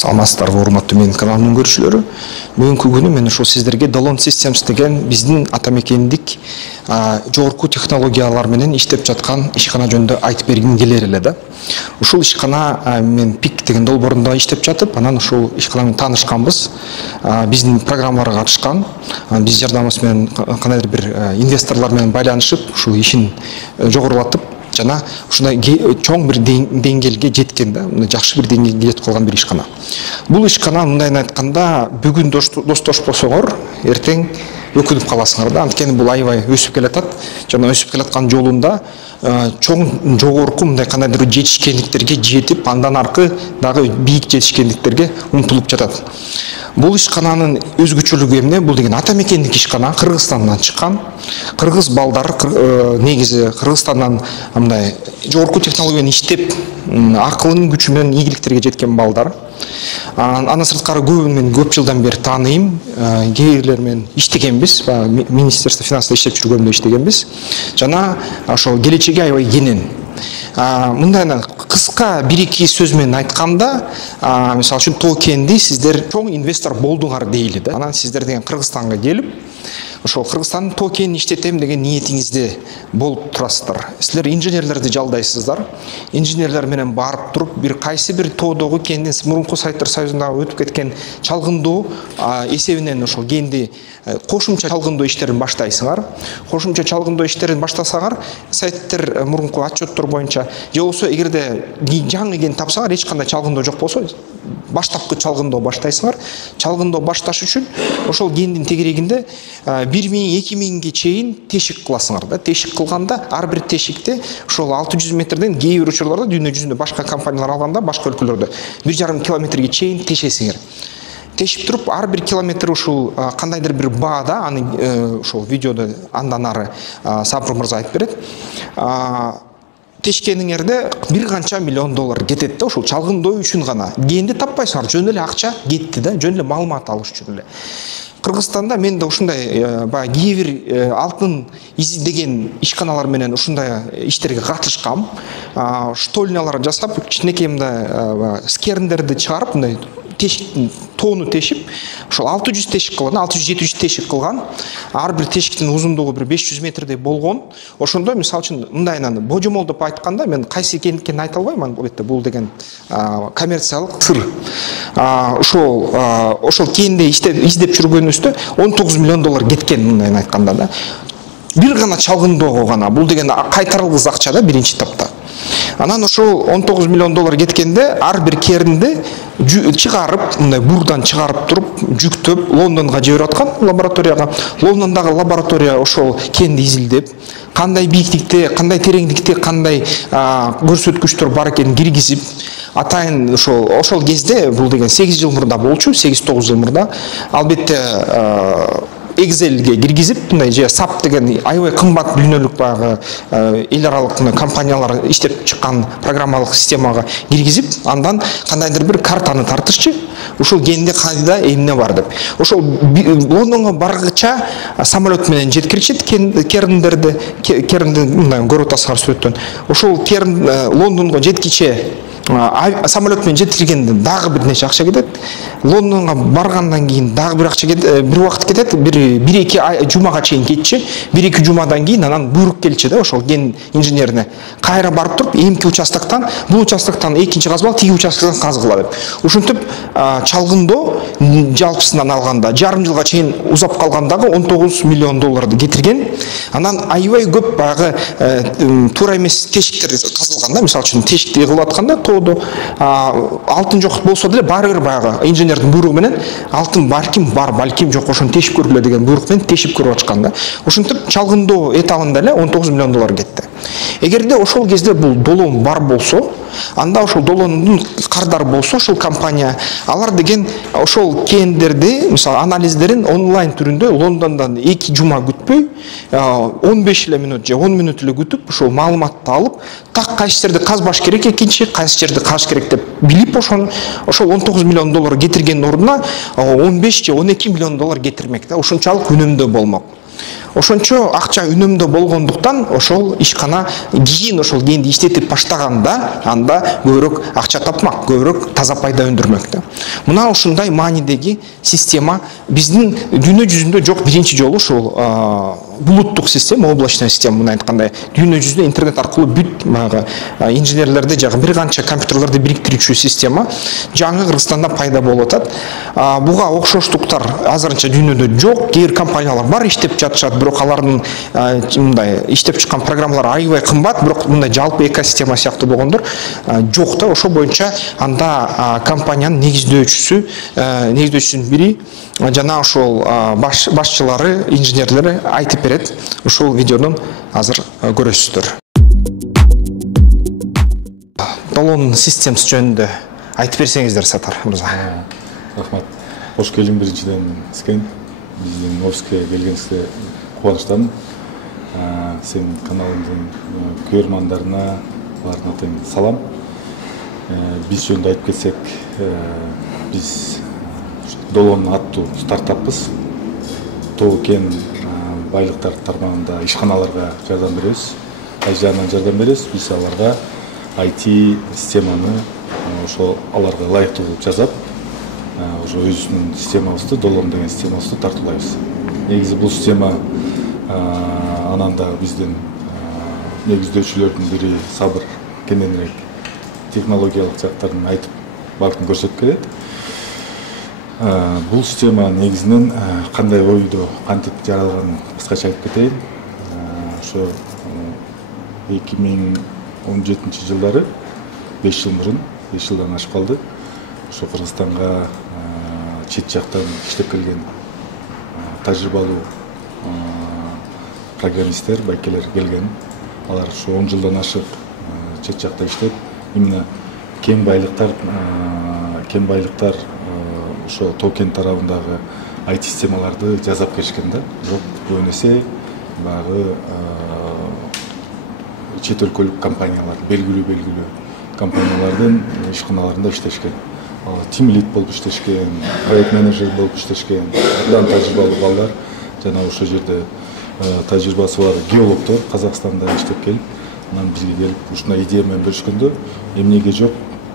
Саламатсыздарбы, урматтуу менин каналымдын көрүүчүлөрү. Бүгүнкү күнү мен ошол сиздерге Dalon Systems деген биздин атамекендик жогорку технологиялар менен иштеп жаткан ишкана жөнүндө айтып бергим келер эле да. Ушул ишкана мен PIC деген долбоорунда иштеп жатып, анан ушул ишкана менен таанышканбыз. Биздин программаларга катышкан, биз жардамыбыз менен кандайдыр бир инвесторлор менен байланышып, ушул ишин жогорулатып, жана ушундай чоң бир деңгээлге жеткен да, жакшы бир деңгээлге жетип калган бир ишкана. Бул ишкана мындайын айтканда, бүгүн достоошпосоңор, эртең өкүнүп каласыңар да. Анткени бул аябай өсүп келатат, жана өсүп келаткан жолунда чоң жогорку мындай кандайдыр жетишкендиктерге жетип, андан аркы дагы бийик жетишкендиктерге умтулуп жатат. Бул ишкананын өзгөчөлүгү эмне? Бул деген атамекендик ишкана, Кыргызстандан чыккан. Кыргыз балдар негизи Кыргызстандан мындай жогорку технология менен иштеп, акылынын күчү менен ийгиликтерге жеткен балдар. Андан сырткары көбүн көп жылдан бери тааныйм, кээрлер менен иштегенбиз, Министерство финансында иштеп жүргөндө иштегенбиз. Жана ошол келечеги аябай кенен. Мындайынан кыска бир-эки сөз менен айтканда, мисалы үчүн токенди сиздер чоң инвестор болдуңар дейли да. Анан сиздер деген Кыргызстанга келип, ошол Кыргызстандын токенин иштетем деген ниетиңизде болуп турасыздар. Силер инженерлерди жалдайсыздар. Инженерлер менен барып туруп, бир кайсы бир тоодогу кендин мурунку сайттар союзунда өтүп кеткен чалгындоо эсебинен ошол кенди кошумча чалгындоо иштерин баштайсыңар. Кошумча чалгындоо иштерин баштасаңар, сайттар мурунку отчеттор боюнча, же болбосо эгерде жаңы кен тапсаңар, эч кандай чалгындоо жок болсо, баштапкы чалгындоо баштайсыңар. Чалгындоо башташ үчүн ошол кендин тегерегинде 1000-2000ге чейин тешик кыласыңар да. Тешик кылганда ар бир тешикте ошол 600 метрден кээ бир учурларда дүйнө жүзүндө башка компаниялар алганда, башка өлкөлөрдө 1,5 километрге чейин тешесиңер. Тешип туруп, ар бир километр ушул кандайдыр бир баада, аны ошол видеодо андан ары Сапыр мырза айтып берет. Тешкениңерде бир канча миллион доллар кетет да, ошол чалгындоо үчүн гана. Кенди таппайсыңар, жөн эле акча кетти да, жөн эле маалымат алыш үчүн эле. Кыргызстанда мен да ушундай кээ бир алтын издеген ишканалар менен ушундай иштерге катышкам. Штольнялар жасап, кичинекей мындай скерндерди чыгарып, мындай тешиктин тоону тешип, ошол 600 тешик кылган, 600-700 тешик кылган. Ар бир тешиктин узундугу бир 500 метрдей болгон. Ошондо мисалы үчүн мындайынан божомолдоп айтканда, мен кайсы экенин айта албайм, албетте бул деген коммерциялык сыр. Ошол кенди издеп жүргөнүбүздө 19 миллион доллар кеткен, мындайын айтканда да. Бир гана чалгындоого гана, бул деген кайтарылгыс акча да биринчи этапта. Анан ошол 19 миллион доллар кеткенде, ар бир керинди чыгарып, мындай бурдан чыгарып туруп, жүктөп Лондонго жиберип аткан лабораторияга. Лондондогу лаборатория ошол кенди изилдеп, кандай бийиктикте, кандай тереңдикте, кандай көрсөткүчтөр бар экенин киргизип, атайын ошол кезде, бул деген 8 жыл мурда болчу, 8-9 жыл мурда, албетте Excel'ге киргизип, мындай же SAP деген аябай кымбат дүйнөлүк багы эл аралык компаниялар иштеп чыккан программалык системага киргизип, андан кандайдыр бир картаны тартышчы, ушул кенде кайда эмне бар деп. Ошол Лондонго баргыча самолет менен жеткиришет керинди мындай көрүп атасыңар сүрөттөн. Ошол керин Лондонго жеткиче самолет менен жеткиргенде дагы бир нече акча кетет. Лондонго баргандан кийин дагы бир акча кетет, бир убакыт кетет, 1-2 жумага чейин кетчи. 1-2 жумадан кийин анан буйрук келчи да, ошол кен инженерине. Кайра барып туруп, эмки участоктон, бул участоктон экинчи казбал, тиги участоктон казгыла деп. Ушинтип чалгындоо жалпысынан алганда жарым жылга чейин узап калгандагы 19 миллион долларды кетирген. Анан аябай көп багы туура эмес тешиктер казылган да, мисалы үчүн тешикти кылып атканда алтын жок болсо деле баары бир багы инженердин буйругу менен алтын балким бар, балким жок, ошону тешип көргүлө деген буйрук менен тешип көрүп ачкан да. Ошентип чалгындоо этабында эле 19 миллион доллар кетти. Эгерде ошол кезде бул долоон бар болсо, анда ошол долоонун кардары болсо, ошол компания алар деген ошол кендерди, мисалы анализдерин онлайн түрүндө Лондондон 2 жума күтпөй, 15 эле мүнөт же 10 мүнөт эле күтүп, ошол маалыматты алып, так кайсы жерде казбаш керек экинчи, кайсы жерде казыш керек деп билип, ошол 19 миллион доллар кетирген ордуна 15 же 12 миллион доллар кетирмек да. Ошончалык үнөмдөө болмок. ошончо акча үнөмдө болгондуктан ошол ишкана кийин ошол кенди иштетип баштаганда анда көбүрөөк акча тапмак, көбүрөөк таза пайда өндүрмөк да. Мына ушундай маанидеги система биздин дүйнө жүзүндө жок биринчи жолу ушул булуттук система, облачная система, мына айткандай дүйнө жүзүндө интернет аркылуу бүт мага инженерлерди жагы бир канча компьютерлерди бириктирүүчү система жаңы Кыргызстанда пайда болуп атат. Буга окшоштуктар азырынча дүйнөдө жок. Кээ бир компаниялар бар иштеп жатышат, бирок алардын мындай иштеп чыккан программалар аябай кымбат, бирок мындай жалпы экосистема сыяктуу болгондор жок да. Ошол боюнча анда компаниянын негиздөөчүсүнүн бири жана ошол башчылары, инженерлери айтып берет. Ушул видеодон азыр көрөсүздөр. Долон системасы жөнүндө айтып берсеңиздер, Сатар мырза. Рахмат. Кош келиң биринчиден сизге. Биздин офиске келгениңизге кубанычтамын. Сенин каналыңдын көрөрмандарына баарына тең салам. Биз жөнүндө айтып кетсек, биз Долон аттуу стартаппыз. Тоо кен байлыктар тармагында ишканаларга жардам беребиз. Кайсы жагынан жардам беребиз? Биз аларга IT системаны ошо аларга ылайыктуу кылып жасап, ошо өзүбүздүн системабызды, Долон деген системабызды тартуулайбыз. Негизи бул система анан да биздин негиздөөчүлөрдүн бири Сабыр кененирээк технологиялык жактарын айтып бактын көрсөтүп келет. Бул система негизинен кандай ойдо кантип жаралганын кыскача айтып кетейин. Ошо 2017 жылдары 5 жыл мурун, 5 жылдан ашып калды. Ошо Кыргызстанга чет жактан иштеп келген тажрыйбалуу программисттер, байкелер келген. Алар ошо 10 жылдан ашык чет жакта иштеп, именно кен байлыктар ошо токен тарабындагы IT системаларды жасап келишкен да. Бирок көбүнесе баягы чет өлкөлүк компаниялар, белгилүү компаниялардын ишканаларында иштешкен. Team lead болуп иштешкен, проект менеджер болуп иштешкен, абдан тажрыйбалуу балдар жана ошол жерде тажрыйбасы бар геологдор Казакстанда иштеп келип, анан бизге келип ушундай идея менен бөлүшкөндө, эмнеге жок,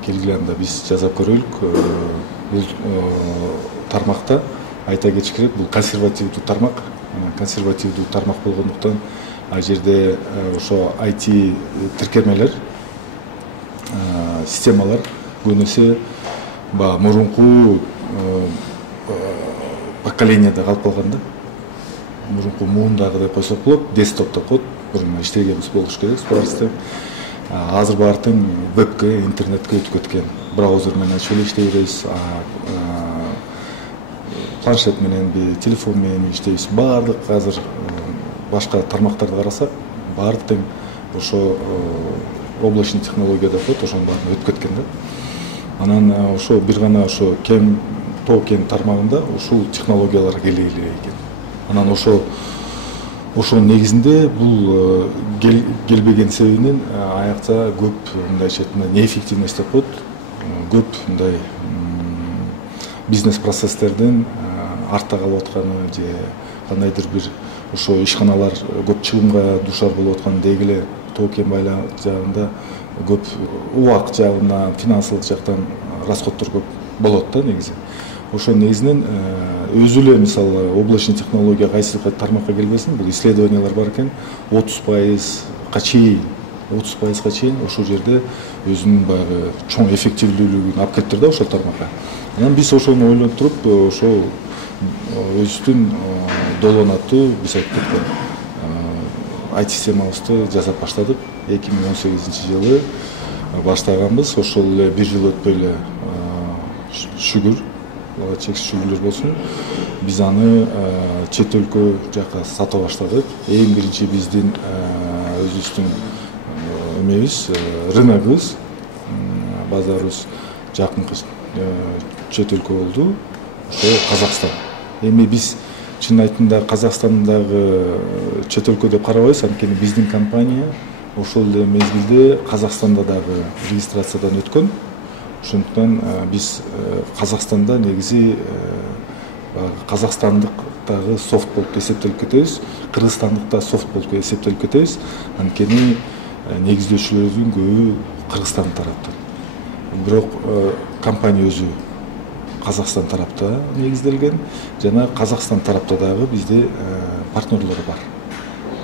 келгиле анда биз жасап көрөлүк. Бул тармакта айта кетиш керек, бул консервативдүү тармак. Консервативдүү тармак болгондуктан ал жерде ошо IT тиркемелер, системалар көбүнесе мурунку поколенияда калып калган да. Мурунку муундагы деп койсок болот, десктоп деп коет. Мурун иштегенбиз болуш керек, баарыбыз. Азыр баары тең вебке, интернетке өтүп кеткен. Браузер менен ачып эле иштей беребиз, планшет менен, телефон менен иштейбиз. Баардык азыр башка тармактарды карасак, баары тең ошо облачный технология деп коет, ошонун баарын өтүп кеткен да. Анан ошо бир гана ошо тоо кен тармагында ушул технологиялар келе экен. Анан ошонун негизинде бул келбеген себебинен аякта көп мындайча неэффективность деп коет. Көп мындай бизнес процесстердин артта калып атканы же кандайдыр бир ошо ишканалар көп чыгымга дуушар болуп атканы дегиле тоо кен байлыгы жагында көп убак жагынан, финансылык жактан расходдор көп болот да негизи. Ошонун негизинен өзү эле мисалы облачный технология кайсы тармакка келбесин, бул исследованиялар бар экен, 30%га чейин ошол жерде өзүнүн баягы чоң эффективдүүлүгүн алып кетти да ошол тармакка. Анан биз ошону ойлонуп туруп, ошол өзүбүздүн Долон аттуу биз айтып кеткен IT системабызды жасап баштадык. 2018 жылы баштаганбыз. Ошол эле бир жыл өтпөй эле шүгүр, чексиз шүгүрлөр болсун, биз аны чет өлкө жака сата баштадык. Эң биринчи биздин өзүбүздүн эмебиз, рыногубуз, базарыбыз жакынкы чет өлкө болду, ошо Казакстан. Эми биз чын айтымда Казакстандагы чет өлкө деп карабайбыз, анткени биздин компания ошол эле мезгилде Казакстанда дагы регистрациядан өткөн. Ошондуктан биз Казакстанда негизи казакстандык Казакстандыктагы софт болуп эсептелип кетебиз, Кыргызстандыкта софт болуп эсептелип кетебиз. Анткени негиздөөчүлөрүбүздүн көбү Кыргызстан тараптан. Бирок компания өзү Казакстан тарапта негизделген, жана Казакстан тарапта дагы бизде партнерлор бар.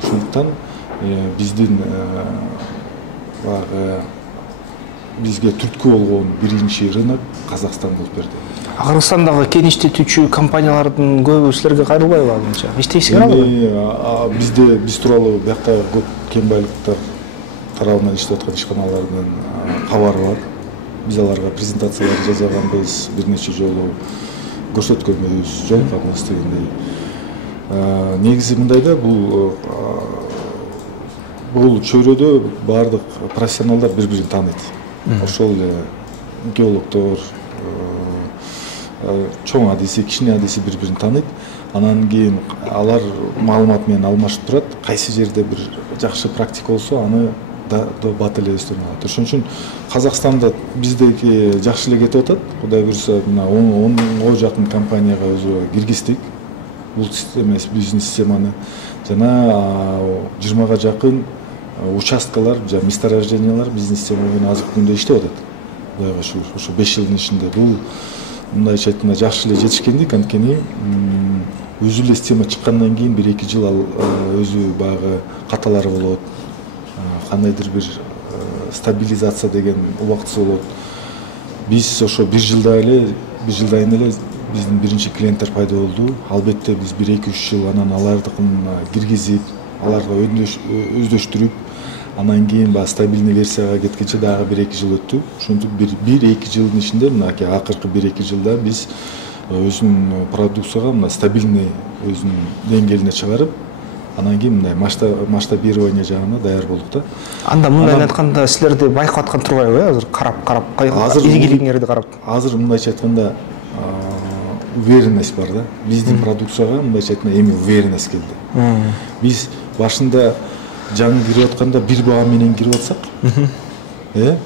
Ошондуктан биздин бизге түрткү болгон биринчи рынок Казакстан болуп берди. Кыргызстандагы кен иштетүүчү компаниялардын көбү силерге кайрылбайбы азырынча? Иштейсиңер албы? Биз тууралуу биякта көп кен байлыктар тарабынан иштеп аткан ишканалардын кабары бар. Биз аларга презентациялар жасаганбыз, бир нече жолу көрсөткөнбүз, жолукканбыз дегендей. Негизи мындай да, бул чөйрөдө бардык профессионалдар бири-бирин тааныйт. Ошол эле геологдор, чоң адиси, кичине адиси бири-бирин тааныйт. Анан кийин алар маалымат менен алмашып турат. Кайсы жерде бир жакшы практика болсо, аны бат эле өстөрүп алат. Ошон үчүн Казакстанда биздеги жакшы эле кетип атат. Кудай буйрса, мына 10 жакын компанияга өзү киргиздик. Бул бизнес системаны жана 20га жакын участкалар, месторождениялар бизнес система менен азыр күндө иштеп атат. Кудайга шүгүр. Ошо 5 жылдын ичинде бул мындайча айтканда жакшы эле жетишкендик, анткени өзү эле система чыккандан кийин 1-2 жыл ал өзү баягы каталары болот. Кандайдыр бир стабилизация деген убактысы болот. Биз ошо 1 жылдайын эле биздин биринчи клиенттер пайда болду. Албетте биз 1-2-3 жыл анан алардыкын киргизип, аларга өздөштүрүп, анан кийин стабильный версияга кеткенче дагы 1-2 жыл өттү. Ошентип 1-2 жылдын ичинде мынакей акыркы 1-2 жылда биз өзүнүн продукцияга мына стабильный өзүнүн деңгээлине чыгарып, анан кийин мындай масштабирование жагына даяр болдук да. Анда мындай айтканда силерди байкап аткан турбайбы, азыр карап, ийгилигиңерди карап. Азыр мындайча айтканда уверенность бар да. Биздин продукцияга мындайча айтканда эми уверенность келди. Биз башында жаңы кирип атканда бир баа менен кирип атсак,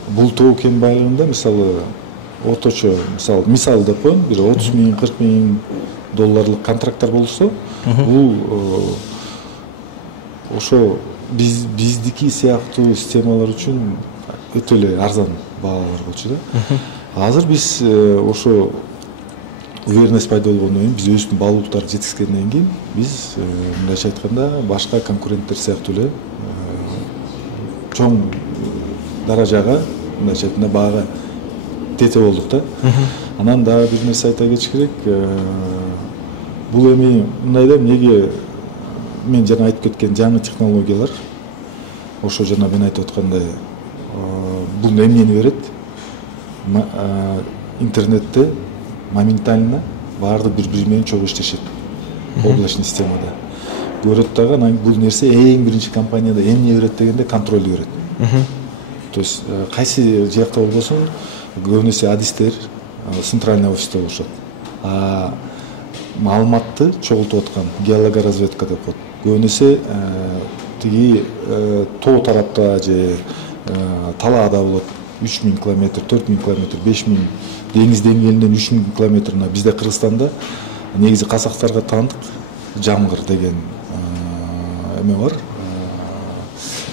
бул тоо кен байлыгында мисалы орточо мисал деп коеюн, бир 30 000, 40 000 долларлык контракттар болсо, бул ошо биздики сыяктуу системалар үчүн өтө эле арзан баалар болчу да. Азыр биз ошо уверенность пайда болгондон кийин, биз өзүбүздүн баалуулуктарды жеткизгенден кийин, биз мындайча айтканда башка конкуренттер сыяктуу эле чоң даражага мындайча айтканда баага тете болдук да. Анан дагы бир нерсе айта кетиш керек. Бул эми мындай да, эмнеге мен жана айтып кеткен жаңы технологиялар, ошо жана мен айтып аткандай, бул эмнени берет? Интернетте моментально баардык бири-бири менен чогуу иштешет. Облачный системада. Көрөт дагы, анан бул нерсе эң биринчи компанияда эмне берет дегенде контролду берет. То есть кайсы жакта болбосун, көбүнесе адистер центральный офисте болушат. Маалыматты чогултуп аткан геологоразведка деп коет. Көбүнесе тиги тоо тарапта же талаада болот. 3000 километр, 4000 километр, 5000 деңиз деңгээлинен 3000 километрна. Бизде Кыргызстанда негизи казактарга таандык Жамгыр деген эме бар.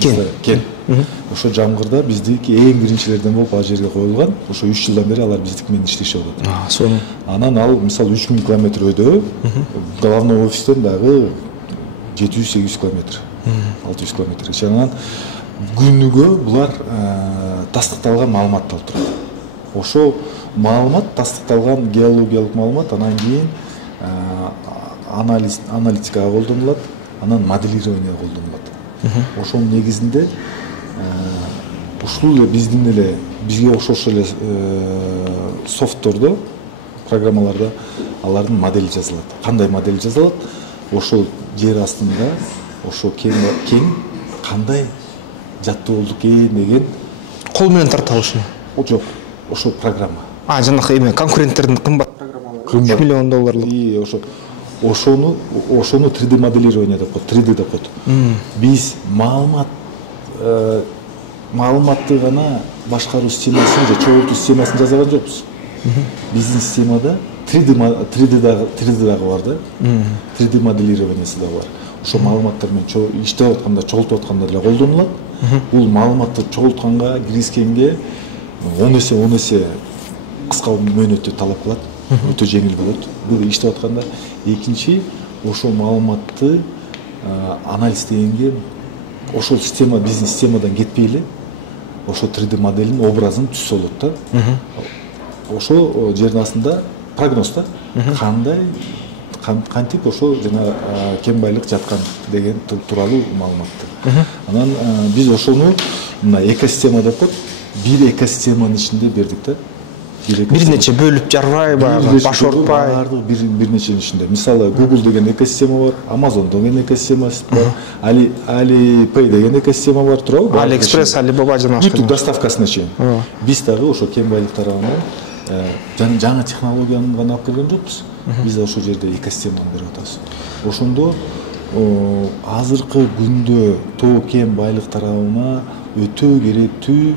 Кен. Ошо Жамгырда биздики эң биринчилерден болуп ал жерге коюлган. Ошо 3 жылдан бери алар биздики менен иштешип атат. Анан ал мисалы 3000 километр өйдө, главный офистен дагы 700-800 километр, 600 километр. Анан күнүгө булар тастыкталган маалыматты алып турат. Ошо маалымат, тастыкталган геологиялык маалымат анан кийин аналитикага колдонулат, анан моделированияга колдонулат. Ошонун негизинде ушул эле биздин эле бизге окшош эле софттордо, программаларда алардын модели жазылат. Кандай модель жазылат? Ошол жер астында ошо кен кандай жаттуу болду экен деген кол менен тарта алышын. Жок, ошо программа. Жанакы эме конкуренттердин кымбат программалары. 3 миллион долларлык. Ошону 3D моделирование деп коет, 3D деп коет. Биз маалыматты гана башкаруу системасын же чогултуу системасын жасаган жокпуз. Биздин системада 3D дагы бар да. 3D моделированиясы да бар. Ошо маалыматтар менен иштеп атканда, чогултуп атканда деле колдонулат. Бул маалыматты чогултканга, киргизгенге 10 эсе кыска мөөнөттү талап кылат. Өтө жеңил болот. Бул иштеп атканда экинчи ошо маалыматты анализдегенге ошол система, бизнес системадан кетпей эле ошо 3D моделин образын түзсө болот да. Ошо жердин астында прогноз да. Кандай кантип ошо жана кем байлык жаткан деген тууралуу маалыматты. Анан биз ошону мына экосистема деп коет. Бир экосистеманын ичинде бердик да. Бир нече бөлүп жарбай, баш ортпай. Бир неченин ичинде. Мисалы Google деген экосистема бар, Amazon деген экосистема бар, Alipay деген экосистема бар, туурабы? AliExpress, Alibaba жана бүтүн доставкасына чейин. Биз дагы ошо кем байлык тарабынан жаңы технологияны гана алып келген жокпуз. Биз ошол жерде экосистеманы берип атабыз. Ошондо азыркы күндө тоо кем байлык тарабына өтө керектүү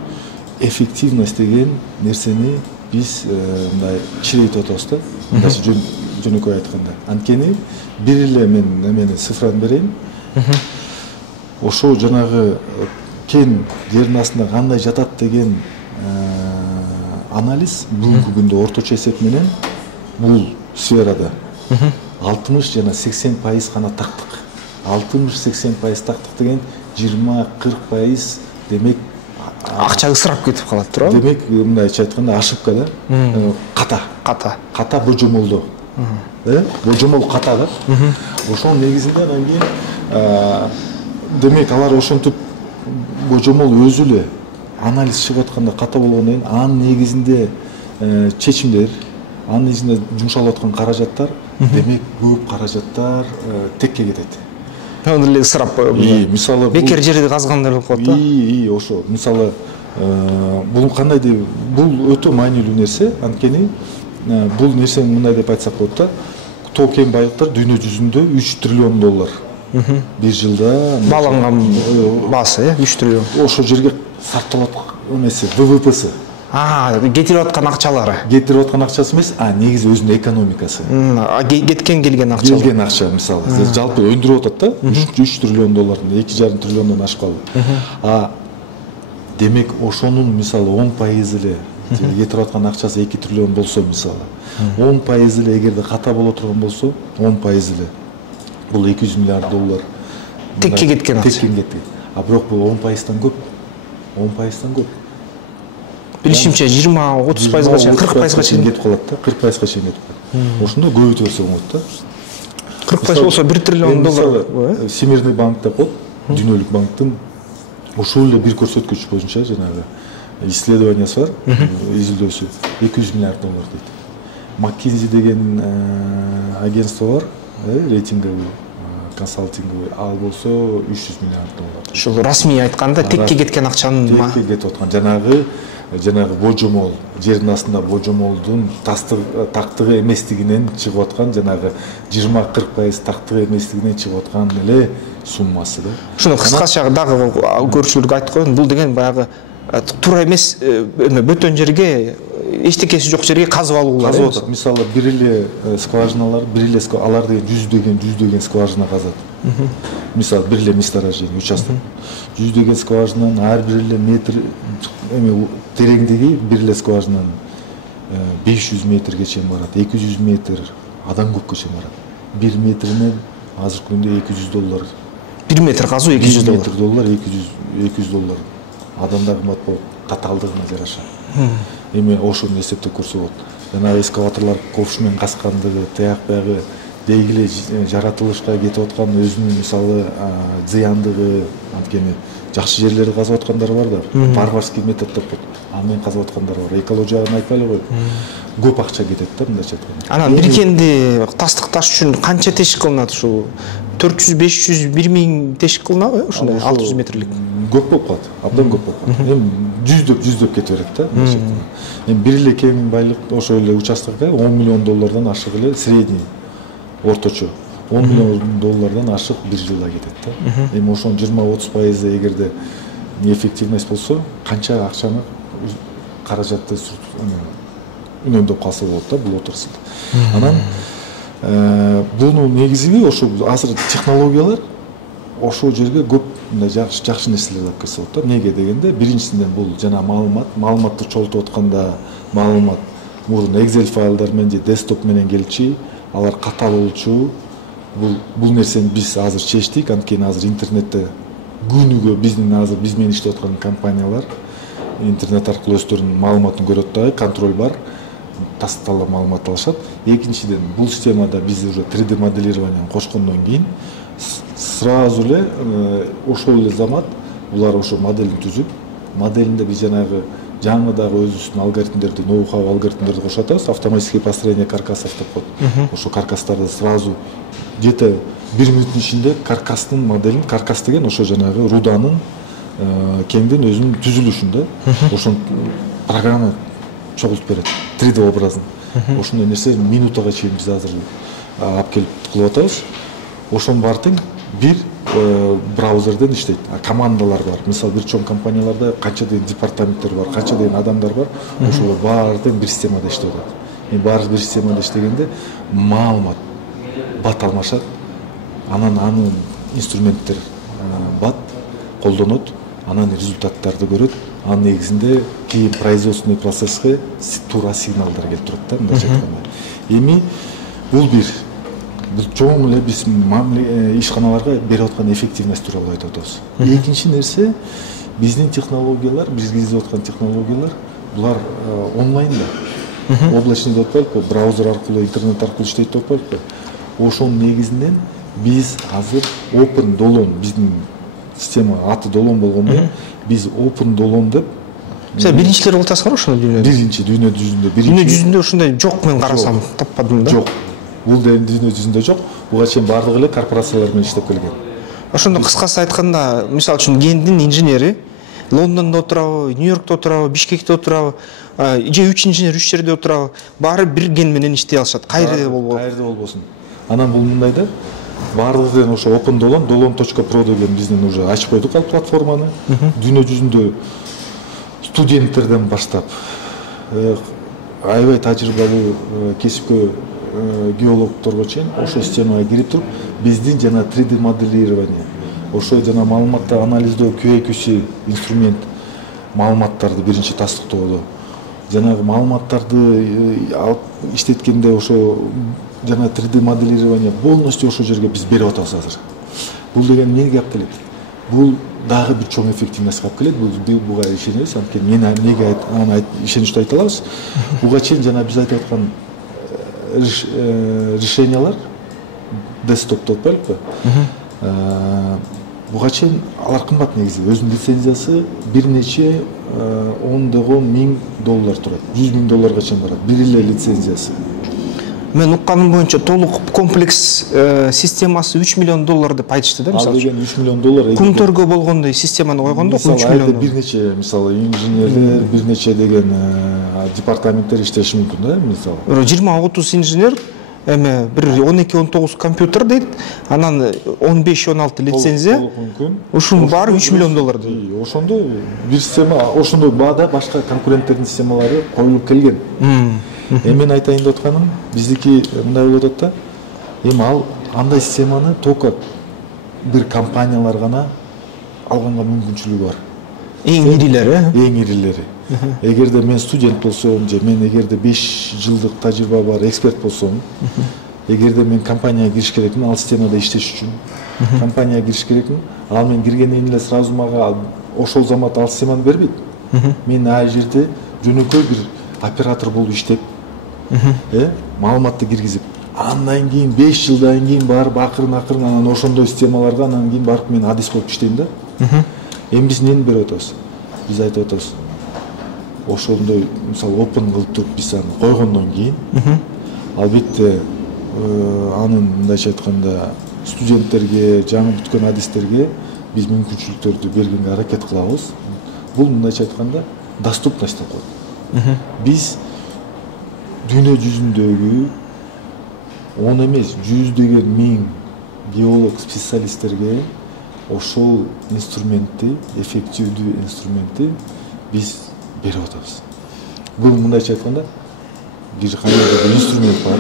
эффективность деген нерсени биз мындай чирейтип атабыз да. Мындайча жөнөкөй айтканда. Анткени бир эле мен немени цифраны берейин. Ошо жанагы кен жердин астында кандай жатат деген анализ бүгүнкү күндө орточо эсеп менен бул сферада 60 жана 80% гана тактык. 60-80% тактык деген 20-40% демек акча ысырап кетип калат, туурабы? Демек, мындайча айтканда ошибка да. Ката божомолдо. Божомол ката да. Ошонун негизинде анан кийин демек алар ошентип божомол өзү эле анализ чыгып атканда ката болгондон кийин анын негизинде чечимдер, анын негизинде жумшалып аткан каражаттар, демек көп каражаттар текке кетет. Аны эле ысырап, мисалы бекер жерди казгандай болуп калат да. Ошо. Мисалы бул кандай деп, бул өтө маанилүү нерсе, анткени бул нерсени мындай деп айтсак болот да. Тоо кен байлыктар дүйнө жүзүндө 3 триллион доллар. Бир жылда бааланган баасы, 3 триллион. Ошо жерге сарпталат эмеси, ВВПсы. Кетирип аткан акчалары. Кетирип аткан акчасы эмес, негизи өзүнүн экономикасы. Келген акча. Келген акча, мисалы. Жалпы өндүрүп атат да, 3 триллион доллардан 2,5 триллиондон ашкалы. Демек, ошонун мисалы 10% эле кетирип аткан акчасы 2 триллион болсо, мисалы, 10% эле эгерде ката боло турган болсо, 10% эле бул 200 миллиард доллар текке кеткен акча. Текке кеткен. Бирок бул 10%тан көп. 10%тан көп. Билишимче 20-30%га чейин, 40%га чейин кетип калат да, 40%га чейин кетип калат. Ошондо көбөйтүп берсе болот да. 40% болсо 1 триллион доллар. Всемирный банк деп коет, дүйнөлүк банктын ушул эле бир көрсөткүч боюнча жанагы исследованиясы бар, изилдөөсү 200 миллиард доллар дейт. McKinsey деген агентство бар, рейтинговый, консалтинговый, ал болсо 300 миллиард доллар. Ушул расмий айтканда текке кеткен акчанын текке кетип аткан жанагы божомол, жердин астында божомолдун тактыгы эместигинен чыгып аткан, жанагы 20-40% тактыгы эместигинен чыгып аткан эле суммасы да. Ушуну кыскача дагы көрүүчүлөргө айтып коеюн, бул деген баягы туура эмес, бөтөн жерге, эчтекеси жок жерге казып алуулар. Казып атат. Мисалы, бир эле скважиналар, алар деген жүздөгөн скважина казат. Мисалы, бир эле месторождение, участок. Жүздөгөн скважинанын ар бир эле метр тереңдиги бир эле скважинанын 500 метрге чейин барат, 200 метр адан көпкө чейин барат. 1 метрине азыркы күндө 200 доллар. 1 метр казуу 200 доллар. 1 метр доллар, 200 доллар. Адамдар кымбат болуп, татаалдыгына жараша. Эми ошону эсептеп көрсө болот. Жана эскаваторлор ковш менен каскандыгы, тияк баягы белгиле жаратылышка кетип аткан өзүнүн мисалы зыяндыгы, анткени жакшы жерлерди казып аткандар бар да, варварский метод деп коет. Аны менен казып аткандар бар. Экологияны айтпай эле коет. Көп акча кетет да, мындайча айтканда. Анан бир кенди тастыкташ үчүн канча тешик кылынат ушул? 400, 500, 1000 тешик кылынабы ушундай 600 метрлик? Көп болуп калат, абдан көп болуп калат. Эми жүздөп кете берет да. Эми бир эле кен байлык ошо эле участокко 10 миллион доллардан ашык эле средний орточо 10 миллион доллардан ашык бир жылда кетет да. Эми ошонун 20-30% эгерде эффективность болсо, канча акчаны каражатты үнөндөп калса болот да бул отраслда. Анан бунун негизиби ошо азыр технологиялар ошол жерге көп мындай жакшы нерселерди алып келсе болот да. Эмнеге дегенде, биринчисинен бул жана маалыматты чогултуп атканда маалымат мурун Excel файлдар менен же десктоп менен келчү, алар ката болчу. Бул нерсени биз азыр чечтик. Анткени азыр интернетте күнүгө биз менен иштеп аткан компаниялар интернет аркылуу өздөрүнүн маалыматын көрөт дагы, контроль бар, тастала маалымат алышат. Экинчиден, бул системада биз уже 3D моделированияны кошкондон кийин сразу эле ошол эле замат булар ошо моделин түзүп, моделинде биз жанагы жаңы дагы өзүбүздүн алгоритмдерди, ноу-хау алгоритмдерди кошуп атабыз. Автоматическое построение каркасов деп коет. Ошо каркастарды сразу где-то 1 минуттун ичинде каркастын моделин, каркас деген ошо жанагы руданын кеңдин өзүнүн түзүлүшүн да. Ошон программа чогултуп берет, 3D образын. Ошондой нерсе минутага чейин биз азыр алып келип кылып атабыз. Ошонун баары тең бир браузерден иштейт. Командалар бар. Мисалы, бир чоң компанияларда канча деген департаменттер бар, канча деген адамдар бар. Ошолор баары тең бир системада иштеп атат. Баары бир системада иштегенде маалымат бат алмашат. Анын инструменттер бат колдонот, анан результаттарды көрөт. Анын негизинде кийин производственный процесске туура сигналдар келтирип турат да, мындайча айтканда. Эми бул бир чоң эле биз ишканаларга берип аткан эффективность тууралуу айтып атабыз. Экинчи нерсе, биздин технологиялар, биз киргизип аткан технологиялар, булар онлайн да. Облачный деп атпайбы, браузер аркылуу, интернет аркылуу иштейт деп атпайбы. Ошонун негизинен биз азыр Open Dolon, биздин система аты Dolon болгондо, биз Open Dolon деп. Сен биринчилер болтасыңар ошону дүйнөдө? Биринчи дүйнө жүзүндө. Дүйнө жүзүндө ушундай жок, мен карасам таппадым да. Жок. Бул дүйнө жүзүндө жок. Буга чейин бардыгы эле корпорациялар менен иштеп келген. Ошондо кыскасы айтканда, мисалы үчүн Гендин инженери Лондондо отурабы, Нью-Йоркто отурабы, Бишкекте отурабы, же 3 инженер 3 жерде отурабы, баары бир ген менен иштей алышат. Кайерде болбосун. Кайерде болбосун. Анан бул мындай да, бардыгы ошо Open Dolon, dolon.pro деген биздин уже ачып койдук ал платформаны. Дүйнө жүзүндө студенттерден баштап аябай тажрыйбалуу кесипкө геологторго чейин ошо системага кирип туруп, биздин жана 3D моделирование, ошо жана маалыматты анализдөө QA/QC инструмент маалыматтарды биринчи тастыктоодо, жанагы маалыматтарды алып иштеткенде ошо жана 3D моделирование полностью ошо жерге биз берип атабыз азыр. Бул деген эмнеге алып келет? Бул дагы бир чоң эффективностька алып келет. Буга ишенебиз, анткени мен эмнеге аны ишеничтүү айта алабыз? Буга чейин жана биз айтып аткан решениялар десктоп деп атпайбы? Буга чейин алар кымбат негизи. Өзүнүн лицензиясы бир нече $10 миң турат. $100 миң чейин барат. Бир эле лицензиясы. Мен укканым боюнча толук комплекс системасы $3 миллион деп айтышты да, мисалы. Ал деген $3 миллион. Күнтөргө болгондой системаны койгондо $3 миллион. Бир нече, мисалы, инженерлер, бир нече деген департаменттер иштеши мүмкүн да, мисалы. 20-30 инженер, эме бир 12-19 компьютер дейт, анан 15-16 лицензия. Ушунун баары $3 миллион дейт. Ошондо бир система, ошондой баада башка конкуренттердин системалары коюлуп келген. Мен айтайын деп атканым, биздики мындай болуп атат да. Эми ал андай системаны только бир компаниялар гана алганга мүмкүнчүлүгү бар. Эң ирилери, Эң ирилери. Эгерде мен студент болсом, же мен эгерде 5 жылдык тажрыйба бар эксперт болсом, эгерде мен компанияга кириш керекмин, ал системада иштеш үчүн компанияга кириш керекмин, ал мен киргенден эле сразу мага ошол замат ал системаны бербейт. Мен ал жерде жөнөкөй бир оператор болуп иштеп, маалыматты киргизип, андан кийин 5 жылдан кийин барып акырын анан ошондой системаларга анан кийин барып мен адис болуп иштейм да. Эми биз эмнени берип атабыз? Биз айтып атабыз, ошондой мисалы open кылып туруп биз аны койгондон кийин, албетте анын мындайча айтканда студенттерге, жаңы бүткөн адистерге биз мүмкүнчүлүктөрдү бергенге аракет кылабыз. Бул мындайча айтканда доступность деп коет. Биз дүйнө жүзүндөгү 10 эмес 100 миң геолог специалисттерге ошол инструментти, эффективдүү инструментти биз берип атабыз. Бул мындайча айтканда бир кандайдыр бир инструмент бар.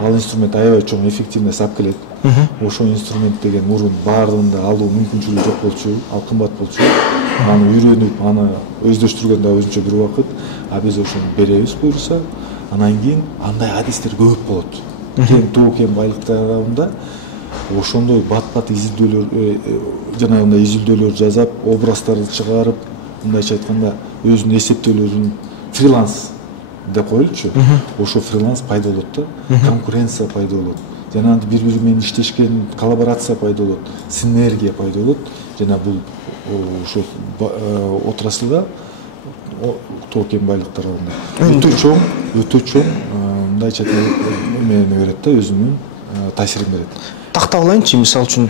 Ал инструмент аябай чоң эффективность алып келет. Ошол инструмент деген мурун баардыгында алуу мүмкүнчүлүгү жок болчу, ал кымбат болчу. Аны үйрөнүп, аны өздөштүргөн да өзүнчө бир убакыт. А биз ошону беребиз буюрса, анан кийин андай адистер көп болот. Кен тоо кен байлыктарында ошондой бат-бат изилдөөлөр, жанагындай изилдөөлөр жасап, образдарды чыгарып, мындайча айтканда өзүнүн эсептөөлөрүн фриланс деп коелучу. Ошо фриланс пайда болот да, конкуренция пайда болот. Жана бири-бири менен иштешкен коллаборация пайда болот, синергия пайда болот. Жана бул ошо отраслда тоо кен байлыктарында өтө чоң мындайча эмени берет да, өзүнүн таасирин берет. Тактап алайынчы, мисалы үчүн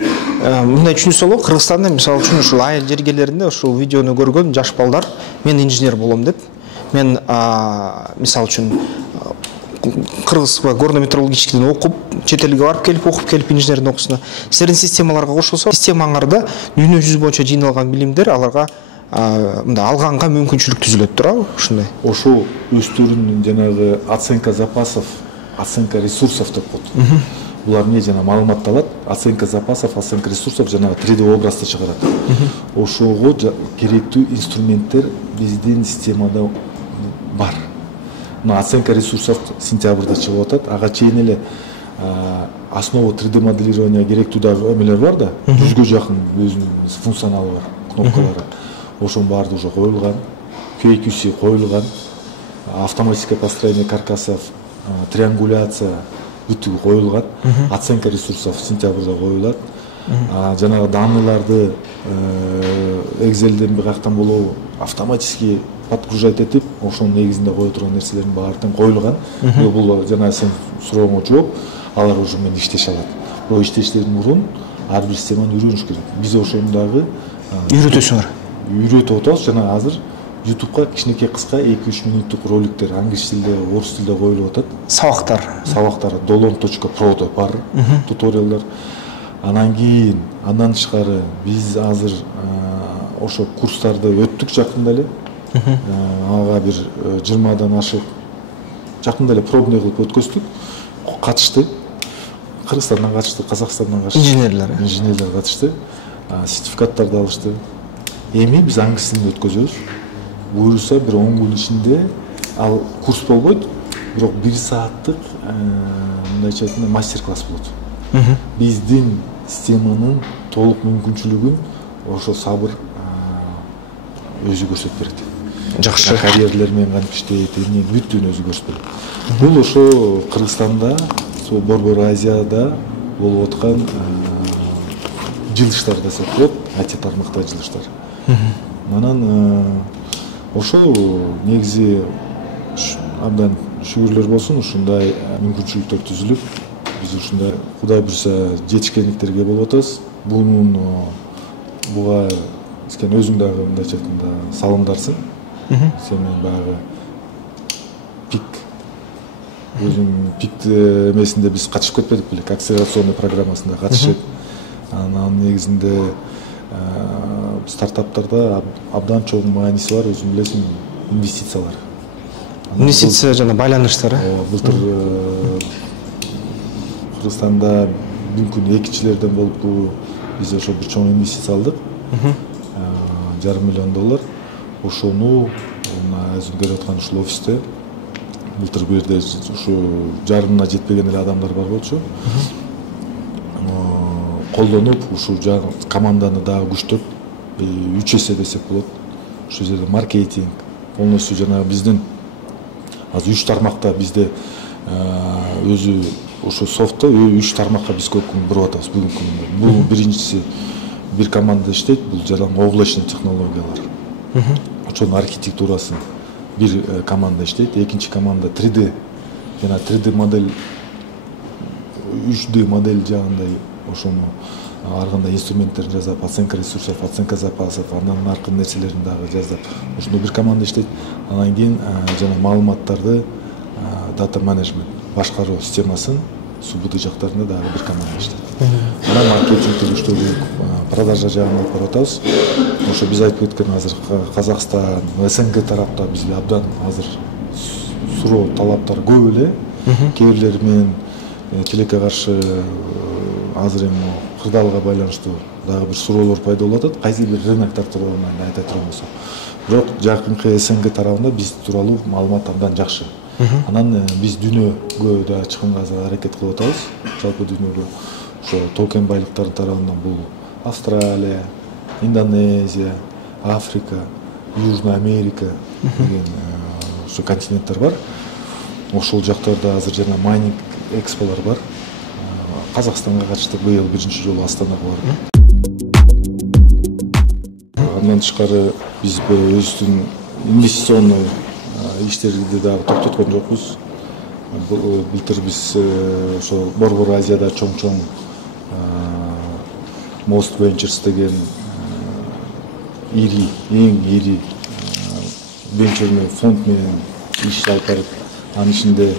мындай түшүнсө болот, Кыргызстанда мисалы үчүн ушул айыл жергелеринде ушул видеону көргөн жаш балдар мен инженер болом деп, мен мисалы үчүн кыргыз горно металлургическийден окуп, чет элге барып келип, окуп келип инженердин окуусуна силердин системаларга кошулса, системаңарда дүйнө жүзү боюнча жыйналган билимдер аларга мындай алганга мүмкүнчүлүк түзүлөт туурабы ушундай? Ошо өздөрүнүн жанагы оценка запасов, оценка ресурсов деп коет. Булар эмне жана маалыматты алат, оценка запасов, оценка ресурсов жанагы 3D образды чыгарат. Ошого керектүү инструменттер биздин системада бар. Мына оценка ресурсов сентябрда чыгып атат. Ага чейин эле основа 3D моделирования керектүү дагы эмелер бар да, 100гө жакын өзүнүн функционалы бар, кнопкалары. Ошонун баардыгы уже коюлган, QAQC коюлган, автоматическое построение каркасов, триангуляция бүтүгү коюлган, оценка ресурсов сентябрда коюлат. Жанагы данныйларды Excel'ден бирактан болобу автоматически подгружать этип, ошонун негизинде кое турган нерселердин баардыгы коюлган. Бул жана сен сурооңо жооп, алар уже менен иштеше алат. Бирок иштештерден мурун ар бир системаны үйрөнүш керек. Биз ошону дагы үйрөтөсүңөр. Үйрөтүп атабыз. Жана азыр YouTube'га кичинекей кыска 2-3 мүнөттүк роликтер англис тилде, орус тилде коюлуп атат. Сабактар dolon.pro бар туториалдар. Анан кийин андан тышкары биз азыр ошо курстарды өттүк жакында эле. Ага бир 20дан ашык жакында эле пробный кылып өткөздүк. Катышты. Кыргызстандан катышты, Казакстандан катышты. Инженерлер катышты. Сертификаттарды алышты. Эми биз англис тилинде өткөзөбүз. Буюрса бир 10 күн ичинде ал курс болбойт, бирок 1 сааттык мындайча айтканда мастер-класс болот. Биздин системанын толук мүмкүнчүлүгүн ошо сабыр өзү көрсөтүп берет. Жакшы. Карьерлер менен кантип иштейт, эмне бүттүн өзү көрсөтүп берет. Бул ошо Кыргызстанда, Борбор Азияда болуп аткан жылыштар десек болот, IT тармакта жылыштар. Анан ошо негизи абдан шүгүрлөр болсун, ушундай мүмкүнчүлүктөр түзүлүп, биз ушундай Кудай буйрса жетишкендиктерге болуп атабыз. Буга сен өзүң дагы мындайча айтканда салымдарсың. Сен менен баягы пик өзүң пик эмесинде биз катышып кетпедик беле, акселерационный программасында катышып. Анан негизинде стартаптарда абдан чоң мааниси бар, өзүң билесиң, инвестициялар. Инвестиция жана байланыштар. Былтыр Кыргызстанда мүмкүн экинчилерден болуп биз ошо бир чоң инвестиция алдык. $500 миллион. Ошону өзүң көрүп аткан ушул офисте былтыр бу жерде ушу жарымына жетпеген эле адамдар бар болчу. Колдонуп ушул команданы дагы күчтөп 3 эсе десек болот. Ушул жерде маркетинг, полностью жана биздин азыр 3 тармакта бизде өзү ошо софтто 3 тармакка биз көп күн буруп атабыз бүгүнкү күндө. Бул биринчиси бир команда иштейт, бул жаран облачный технологиялар. Ошонун архитектурасын бир команда иштейт, экинчи команда 3D жана 3D модель 3D модель жагындай ошону ар кандай инструменттерин жасап, оценка ресурсов, оценка запасов, андан аркы нерселерин дагы жасап, ошондо бир команда иштейт. Анан кийин жана маалыматтарды дата менеджмент башкаруу системасын субуды жактарында дагы бир команда иштейт. Анан маркетинг иштөө, продажа жагын алып барып атабыз. Ошо биз айтып кеткен азыр Казакстан, СНГ тарапта бизде абдан азыр суроо талаптар көп эле. Кээ бирлери менен тилекке каршы азыр эми кырдаалга байланыштуу дагы бир суроолор пайда болуп атат. Кайсы бир рыноктор тууралуу айта турган болсок. Бирок жакынкы СНГ тарабында биз тууралуу маалымат абдан жакшы. Анан биз дүйнөгө да чыкканга аракет кылып атабыз. Жалпы дүйнөгө ошо токен байлыктардын тарабынан бул Австралия, Индонезия, Африка, Южная Америка деген ошо континенттер бар. Ошол жактарда азыр жана майнинг эксполор бар. Казакстанга катыштык быйыл биринчи жолу Астанага бардык. Андан тышкары биз өзүбүздүн инвестиционный иштерди дагы токтоткон жокпуз. Былтыр биз ошо Борбор Азияда чоң Most Ventures деген эң ири венчурный фонд менен иш алып барып, анын ичинде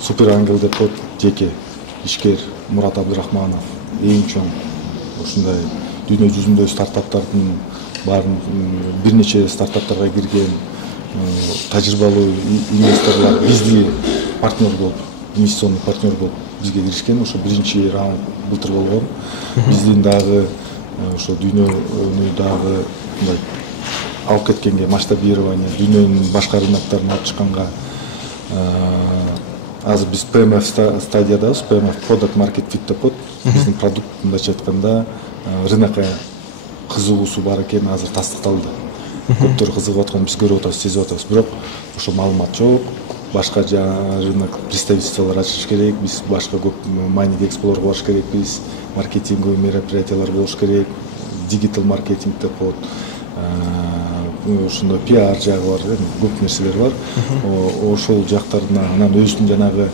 Супер Ангел деп коет, жеке ишкер Мурат Абдырахманов эң чоң ушундай дүйнө жүзүндө стартаптардын баарын бир нече стартаптарга кирген тажрыйбалуу инвесторлор бизди партнер болуп, инвестиционный партнер болуп бизге киришкен. Ошо биринчи раунд былтыр болгон. Биздин дагы ошо дүйнөнү дагы мындай алып кеткенге, масштабирование дүйнөнүн башка рыноктарына алып чыкканга азыр биз PMF стадиядабыз. PMF Product Market Fit деп коет. Биздин продукт мындайча айтканда рынокко кызыгуусу бар экени азыр тастыкталды. Көптөр кызыгып аткан биз көрүп атабыз, сезип атабыз. Бирок ошо маалымат жок. Башка рынок представительстволор ачыш керек. Биз башка көп майнинг эксплорго барыш керекпиз. Маркетинговый мероприятиялар болуш керек. Дигитал маркетинг деп коет. Ушундай пиар жагы бар, көп нерселер бар. Ошол жактарына анан өзүнүн жанагы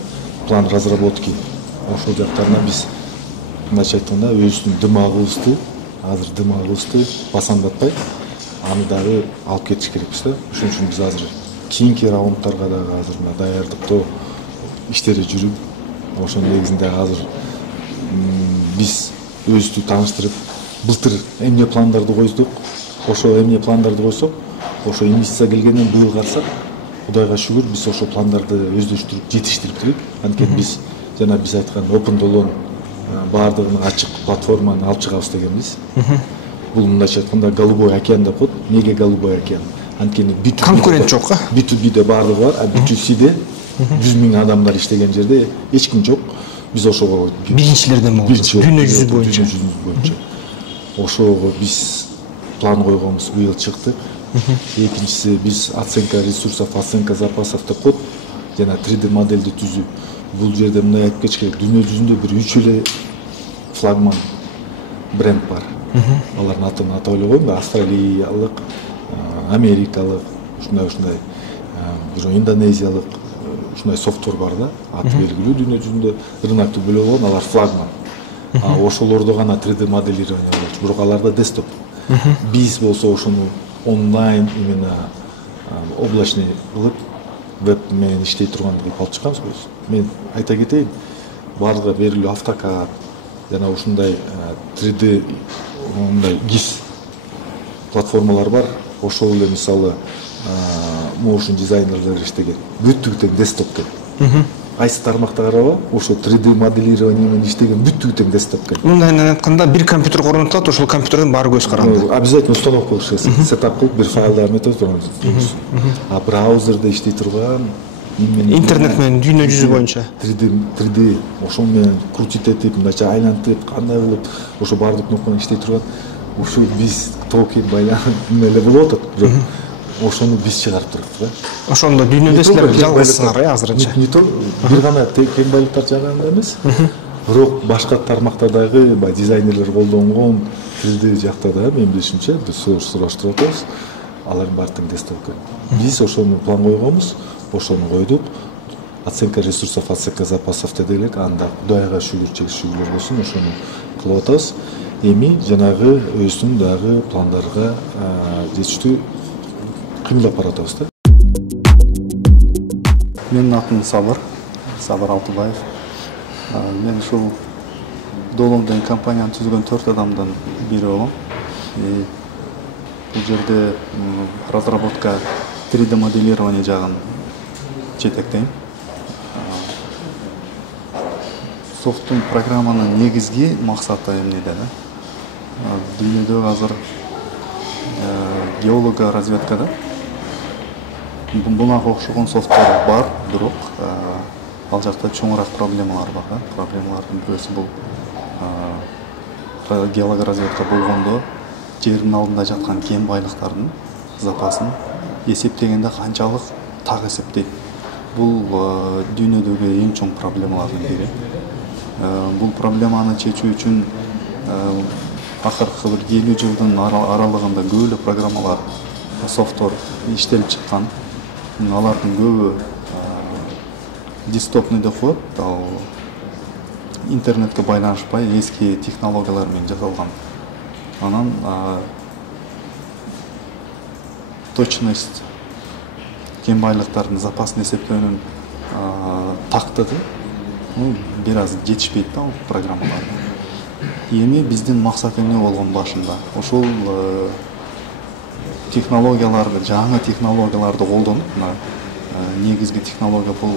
план разработки ошол жактарына биз мындайча айтканда өзүбүздүн дымагыбызды, азыр дымагыбызды басандатпай аны дагы алып кетиш керекпиз да. Ошон үчүн биз азыр кийинки раундтарга дагы азыр мына даярдыктоо иштери жүрүп, ошонун негизинде азыр биз өзүбүздү тааныштырып, былтыр эмне пландарды койдук, ошо эмне пландарды койсок, ошо инвестиция келгенден быйыл карасак, Кудайга шүгүр биз ошо пландарды өздөштүрүп, жетиштирип келик. Анткени биз жана биз айткан Open Dolon баардыгын ачык платформаны алып чыгабыз дегенбиз. Бул мындайча айтканда Голубой океан деп коет. Неге Голубой океан? Анткени конкурент жок го. B2B'де баардыгы бар, а B2C'де 100 миң адамдар иштеген жерде эч ким жок. Биз ошого биринчилерден болобуз. Дүйнө жүзү боюнча. Ошого биз план койгонбуз, быйыл чыктык. Экинчиси биз оценка ресурсов, оценка запасов деп коет. Жана 3D модельди түзүү. Бул жерде мындай айтып кетиш керек. Дүйнө жүзүндө бир 3 эле флагман бренд бар. Алардын атын атап эле коеюн, австралиялык, америкалык, ушундай бир индонезиялык ушундай софттвер бар да. Аты белгилүү дүйнө жүзүндө рынокту бөлө болгон, алар флагман. Ошолордо гана 3D моделирование болчу. Бирок аларда десктоп. Биз болсо ошону онлайн именно облачный кылып веб менен иштей турган кылып алып чыкканбыз. Мен айта кетейин, баардыгы берилүү автокад жана ушундай 3D мындай GIS платформалар бар. Ошол эле мисалы motion дизайнерлер иштеген. Бүттүгү тең десктоп экен. Кайсы тармакта караба, ошо 3D моделирование менен иштеген бүттүгү тең десктоп экен. Мындай айтканда бир компьютер орнотулат, ошол компьютерден баары көз каранды. Обязательно установка кылыш керек. Сетап кылып бир файлдар метод турган. А браузерде иштей турган интернет менен дүйнө жүзү боюнча 3D ошол менен крутить этип, мындайча айлантып, кандай кылып ошо баардык кнопканы иштей турган. Ошо биз токен байланып эле болуп атат. Бирок ошону биз чыгарып турабыз да. Ошондо дүйнөдө силер жалгызсыңар азырынча. Бир гана тең байлыктар жагында эмес. Бирок башка тармактардагы дизайнерлер колдонгон 3D жакта да мен билишимче биз сураштырып атабыз. Алардын баары тең десктоп экен. Биз ошону план койгонбуз, ошону койдук. Оценка ресурсов, оценка запасов дедик. Анда Кудайга шүгүрлөр болсун, ошону кылып атабыз. Эми жанагы өзүнүн дагы пландарга жетиштүү кыймылдап баратабыз да. Менин атым Сабыр Алтыбаев. Мен ушул Долон деген компанияны түзгөн 4 адамдан бири болом. Бул жерде разработка 3D моделирование жагын жетектейм. Софттун программанын негизги максаты эмнеде да? Дүйнөдө азыр геолога разведкада буга окшогон софттор бар, бирок ал жакта чоңураак проблемалар бар да. Проблемалардын бирөөсү бул геологоразведка болгондо жердин алдында жаткан кен байлыктардын запасын эсептегенде канчалык так эсептейт. Бул дүйнөдөгү эң чоң проблемалардын бири. Бул проблеманы чечүү үчүн акыркы 50 жылдын аралыгында көп эле программалар, софттор иштелип чыккан. Алардын көбү дистопный деп коет, ал интернетке байланышпай эски технологиялар менен жасалган. Анан точность кен байлыктардын запасын эсептөөнүн тактыгы бир аз жетишпейт да программаларда. Эми биздин максат эмне болгон башында? Ошол технологияларды, жаңы технологияларды колдонуп, негизги технология бул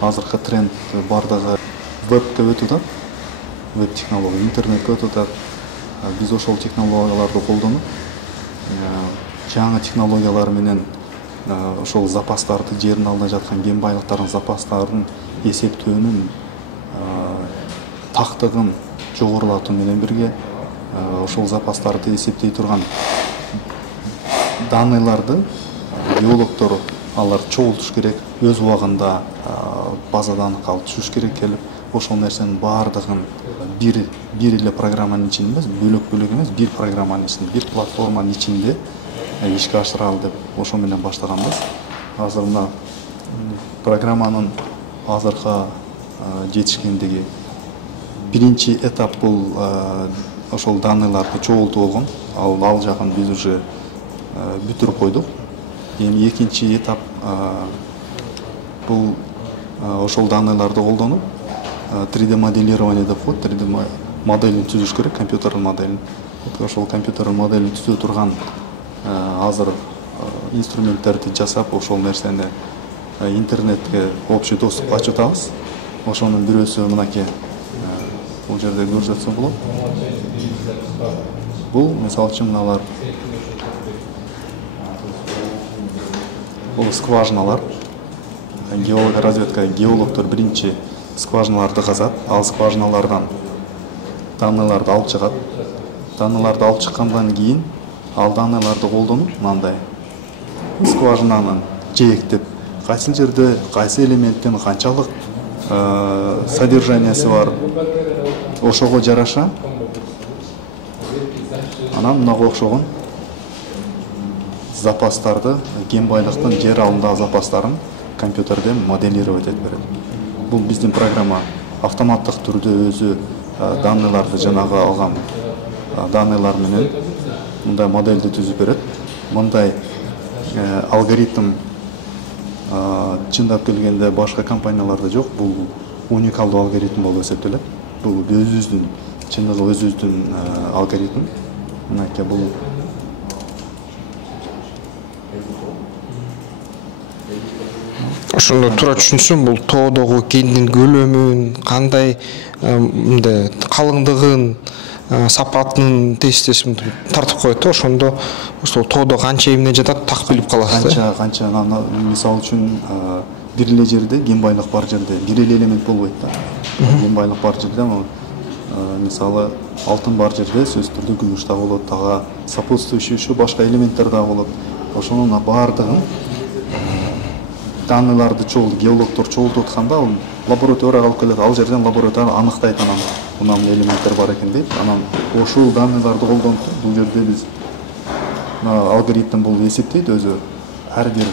азыркы тренд бардыгы вебке өтүп атат. Веб технология, интернетке өтүп атат. Биз ошол технологияларды колдонуп, жаңы технологиялар менен ошол запастарды, жердин алдында жаткан кен байлыктардын запастарын эсептөөнүн тактыгын жогорулатуу менен бирге ошол запастарды эсептей турган данныйларды геологдор алар чогултуш керек, өз убагында базадан алып түшүш керек келип, ошол нерсенин баардыгын бир эле программанын ичинде эмес, бөлөк эмес, бир программанын ичинде, бир платформанын ичинде ишке ашыралы деп ошо менен баштаганбыз. Азыр мына программанын азыркы жетишкендиги биринчи этап бул ошол данныйларды чогултуу болгон. Ал жагын биз уже бүтүрүп койдук. Эми экинчи этап бул ошол данныйларды колдонуп 3D моделирование деп коет, 3D моделин түзүш керек, компьютердин моделин. Ошол компьютердин моделин түзө турган азыр инструменттерди жасап, ошол нерсени интернетке общий доступ ачып атабыз. Ошонун бирөөсү мынакей бул жерде көрсөтсө болот. Бул мисалы үчүн мыналар бул скважиналар. Геологоразведка, геологдор биринчи скважиналарды казат, ал скважиналардан данныйларды алып чыгат. Данныйларды алып чыккандан кийин ал данныйларды колдонуп, мындай скважинанын жээктеп, кайсы жерде кайсы элементтин канчалык содержаниясы бар, ошого жараша анан мынага окшогон запастарды, кен байлыктын жер алдындагы запастарын компьютерден моделировать этип берет. Бул биздин программа автоматтык түрдө өзү данныйларды жанагы алган данныйлар менен мындай модельди түзүп берет. Мындай алгоритм чындап келгенде башка компанияларда жок. Бул уникалдуу алгоритм болуп эсептелет. Бул өзүбүздүн чындыгы өзүбүздүн алгоритм. Мынакей бул ошондо туура түшүнсөм, бул тоодогу кендин көлөмүн, кандай мындай калыңдыгын, сапатын, тестесин тартып коет да. Ошондо ошол тоодо канча эмне жатат так билип каласыз. Канча мисалы үчүн бир эле жерде кен байлык бар жерде бир эле элемент болбойт да. Кен байлык бар жерде мисалы алтын бар жерде сөзсүз түрдө күмүш да болот, ага сопутствующий еще башка элементтер да болот. Ошонун баардыгын данныйларды геологдор чогултуп атканда ал лабораторияга алып келет. Ал жерден лаборатория аныктайт, анан мындай элементтер бар экен дейт. Анан ошол данныйларды колдонуп бул жерде биз алгоритм бул эсептейт өзү ар бир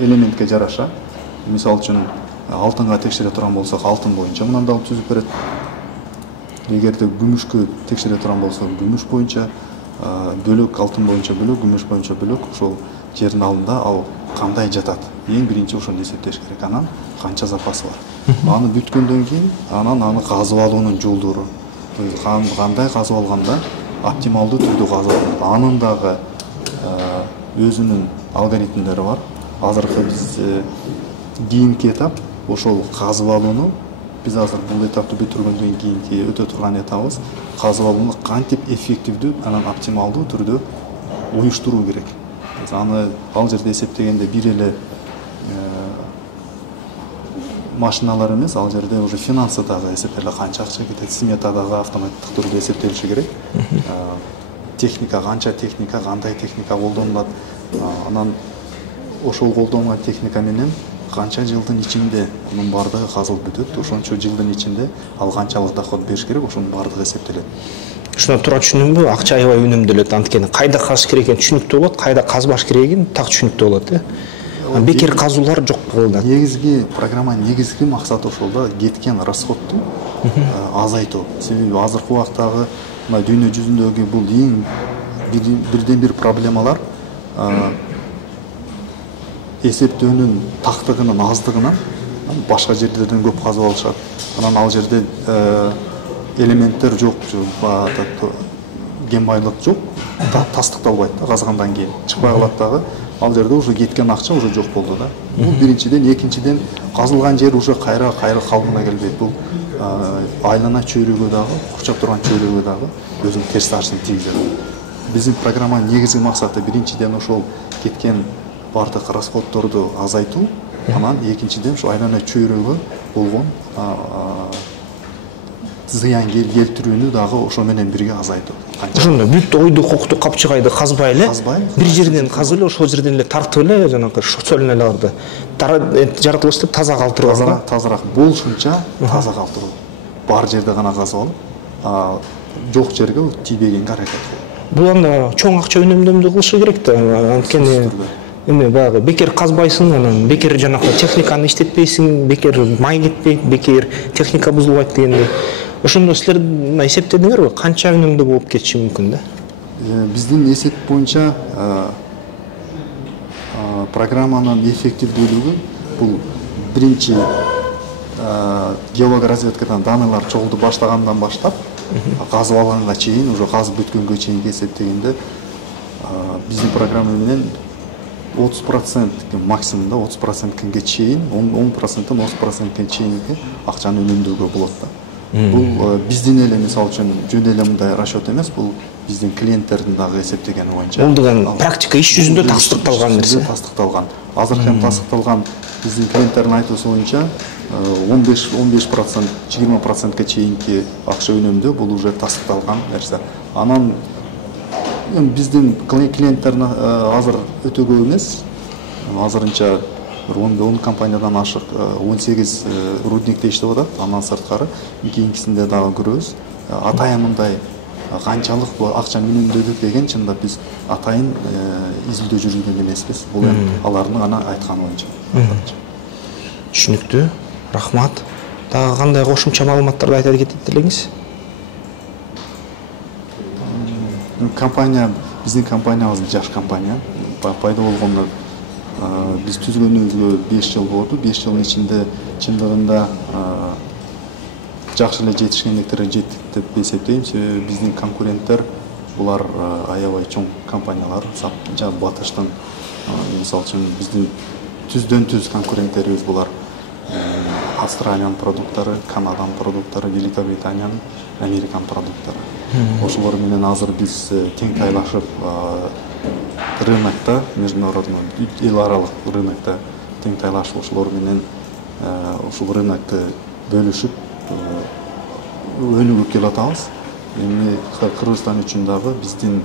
элементке жараша. Мисалы үчүн алтынга текшере турган болсок, алтын боюнча мындай алып түзүп берет. Эгерде күмүшкө текшере турган болсок, күмүш боюнча бөлөк, алтын боюнча бөлөк, күмүш боюнча бөлөк, ошол жердин алдында ал кандай жатат. Эң биринчи ошону эсептеш керек. Анан канча запасы бар. Аны бүткөндөн кийин анан аны казып алуунун жолдору. Кандай казып алганда оптималдуу түрдө казып алат. Анын дагы өзүнүн алгоритмдери бар. Азыркы биз кийинки этап ошол казып алууну биз азыр бул этапты бүтүргөндөн кийинки өтө турган этабыбыз казып алууну кантип эффективдүү анан оптималдуу түрдө уюштуруу керек. Аны ал жерде эсептегенде бир эле машиналар эмес, ал жерде уже финансы дагы эсептеле канча акча кетет, смета дагы автоматтык түрдө эсептелиши керек. Техника канча техника, кандай техника колдонулат, анан ошол колдонулган техника менен канча жылдын ичинде мунун баардыгы казылып бүтөт, ошончо жылдын ичинде ал канчалык доход бериш керек, ошонун баардыгы эсептелет. Ушуна туура түшүндүмбү? Акча аябай үнөмдөлөт, анткени кайда казыш керек экени түшүнүктүү болот, кайда казбаш керек экени так түшүнүктүү болот, бекер казуулар жок болду. Негизги программа негизги максаты ошол да, кеткен расходду азайтуу. Себеби азыркы убактагы мына дүйнө жүзүндөгү бул эң бирден бир проблемалар эсептөөнүн тактыгынын аздыгынан башка жерлерден көп казып алышат. Анан ал жерде элементтер жок, ген байлык жок, тастыкталбайт да казгандан кийин. Чыкпай калат дагы. Ал жерде уже кеткен акча уже жок болду да. Бул биринчиден, экинчиден казылган жер уже кайра калыбына келбейт. Бул айлана чөйрөгө дагы, курчап турган чөйрөгө дагы өзүнүн терс таасирин тийгизет. Биздин программанын негизги максаты биринчиден ошол кеткен бардык расходторду азайтуу, анан экинчиден ушу айлана чөйрөгө болгон зыян келтирүүнү дагы ошо менен бирге азайтуу. Ошондо бүт ойду кокту капчыгайды казбай эле, бир жерден казып эле ошол жерден эле тартып эле жанагы соль элелерди жаратылыш деп таза калтыруу. Тазараак болушунча таза калтыруу. Бар жерде гана казып алып, жок жерге тийбегенге аракет кылуу. Бул анда чоң акча үнөмдөөмдү кылышы керек да, анткени эми баягы бекер казбайсың, анан бекер жанагы техниканы иштетпейсиң, бекер май кетпейт, бекер техника бузулбайт дегендей. Ошондо силер эсептедиңерби, канча үнөмдүү болуп кетиши мүмкүн да? Биздин эсеп боюнча программанын эффективдүүлүгү бул биринчи геолог разведкадан данныйлар чогулту баштагандан баштап казып алганга чейин, уже казып бүткөнгө чейинки эсептегенде биздин программа менен 30% максимумда 30%ке чейин, 10%-тан 30%ке чейинки акчаны үнөмдүүгө болот да. Бул биздин эле мисалы үчүн жөн эле мындай расчет эмес, бул биздин клиенттердин дагы эсептегени боюнча. Бул деген практика иш жүзүндө тастыкталган нерсе. Тастыкталган. Азыркы эми тастыкталган биздин клиенттердин айтуусу боюнча 15%, 20%ке чейинки акча үнөмдөө бул уже тастыкталган нерсе. Анан биздин клиенттердин азыр өтө көп эмес. Азырынча 10 компаниядан ашык 18 рудникте иштеп атат. Андан сырткары кийинкисинде дагы көрөбүз. Атайын мындай канчалык акчаны үнөмдөдүк деген чында биз атайын изилдөө жүргүзгөн эмеспиз. Бул эми алардын гана айтканы боюнча. Түшүнүктүү. Рахмат. Дагы кандай кошумча маалыматтарды айта кетет элеңиз? Компания, биздин компаниябыз жаш компания. Пайда болгондо биз түзгөнүбүзгө 5 жыл болду. 5 жылдын ичинде чындыгында жакшы эле жетишкендиктерге жеттик деп эсептейм. Себеби биздин конкуренттер булар аябай чоң компаниялар. Батыштын мисалы үчүн биздин түздөн-түз конкуренттерибиз булар. Австралиянын продукттары, Канаданын продукттары, Великобританиянын, Американын продукттары. Ошолор менен азыр биз тең тайлашып рынокто, международный, эл аралык рынокто тең тайлашып ошолор менен ушул рынокты бөлүшүп өнүгүп келатабыз. Эми Кыргызстан үчүн дагы биздин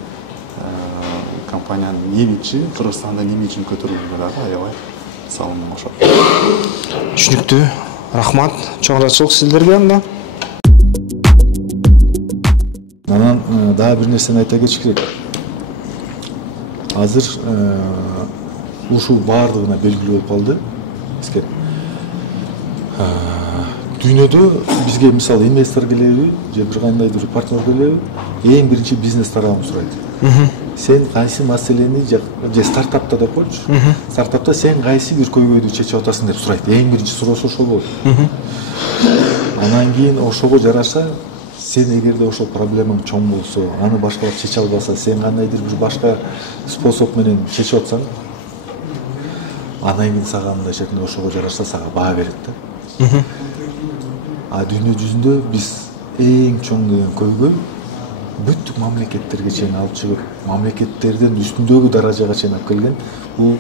компаниянын имиджи, Кыргызстандын имиджин көтөрүүгө дагы аябай салымын кошот. Түшүнүктүү. Рахмат. Чоң ыраазычылык сиздерге анда. Анан дагы бир нерсени айта кетиш керек. Азыр ушул баардыгына белгилүү болуп калды. Бизге дүйнөдө бизге мисалы инвестор келеби, же бир кандайдыр партнер келеби, эң биринчи бизнес тарабын сурайт. Сен кайсы маселени же стартапта деп койчу. Стартапта сен кайсы бир көйгөйдү чечип атасың деп сурайт. Эң биринчи суроосу ошол болот. Анан кийин ошого жараша сен эгерде ошол проблемаң чоң болсо, аны башкалар чече албаса, сен кандайдыр бир башка способ менен чечип атсаң, Андан кийин сага мындайча айтканда ошого жараша сага баа берет да. Дүйнө жүзүндө биз эң чоң деген көйгөй бүттүк мамлекеттерге чейин алып чыгып, мамлекеттерден үстүндөгү даражага чейин алып келген бул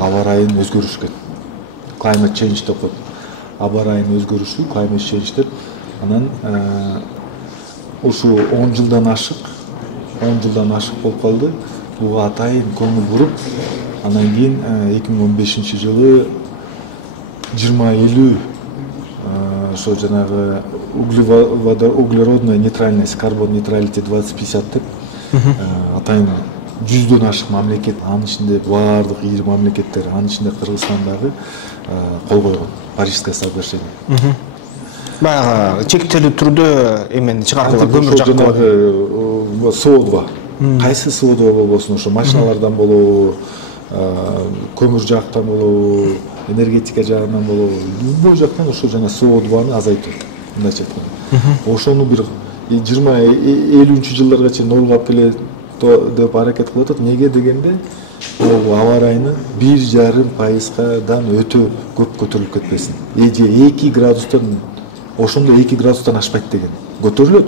аба ырайын өзгөрүшкөн. Climate change деп коет. Аба ырайын өзгөрүшү, climate change деп. Анан ушу 10 жылдан ашык болуп калды. Буга атайын көңүл буруп, анан кийин 2015-жылы 2050 ошо жанагы углеродная нейтральность, карбон нейтралити 2050 деп атайын 100дөн ашык мамлекет, анын ичинде баардык ири мамлекеттер, анын ичинде Кыргызстан дагы кол койгон Парижское соглашение. Баягы чектелүү түрдө эмени чыгаргыла көмүр жактагы CO2. Кайсы CO2 болбосун, ошо машиналардан болобу, көмүр жактан болобу, энергетика жагынан болобу, любой жактан ошо жана CO2-ны азайтуу. Мындайча айтканда. Ошону бир 20-50 жылдарга чейин нолго алып келет деп аракет кылып атат. Неге дегенде, аба ырайынын 1,5%дан өтө көп көтөрүлүп кетпесин. 2 градустан, ошондо 2 градустан ашпайт деген. Көтөрүлөт,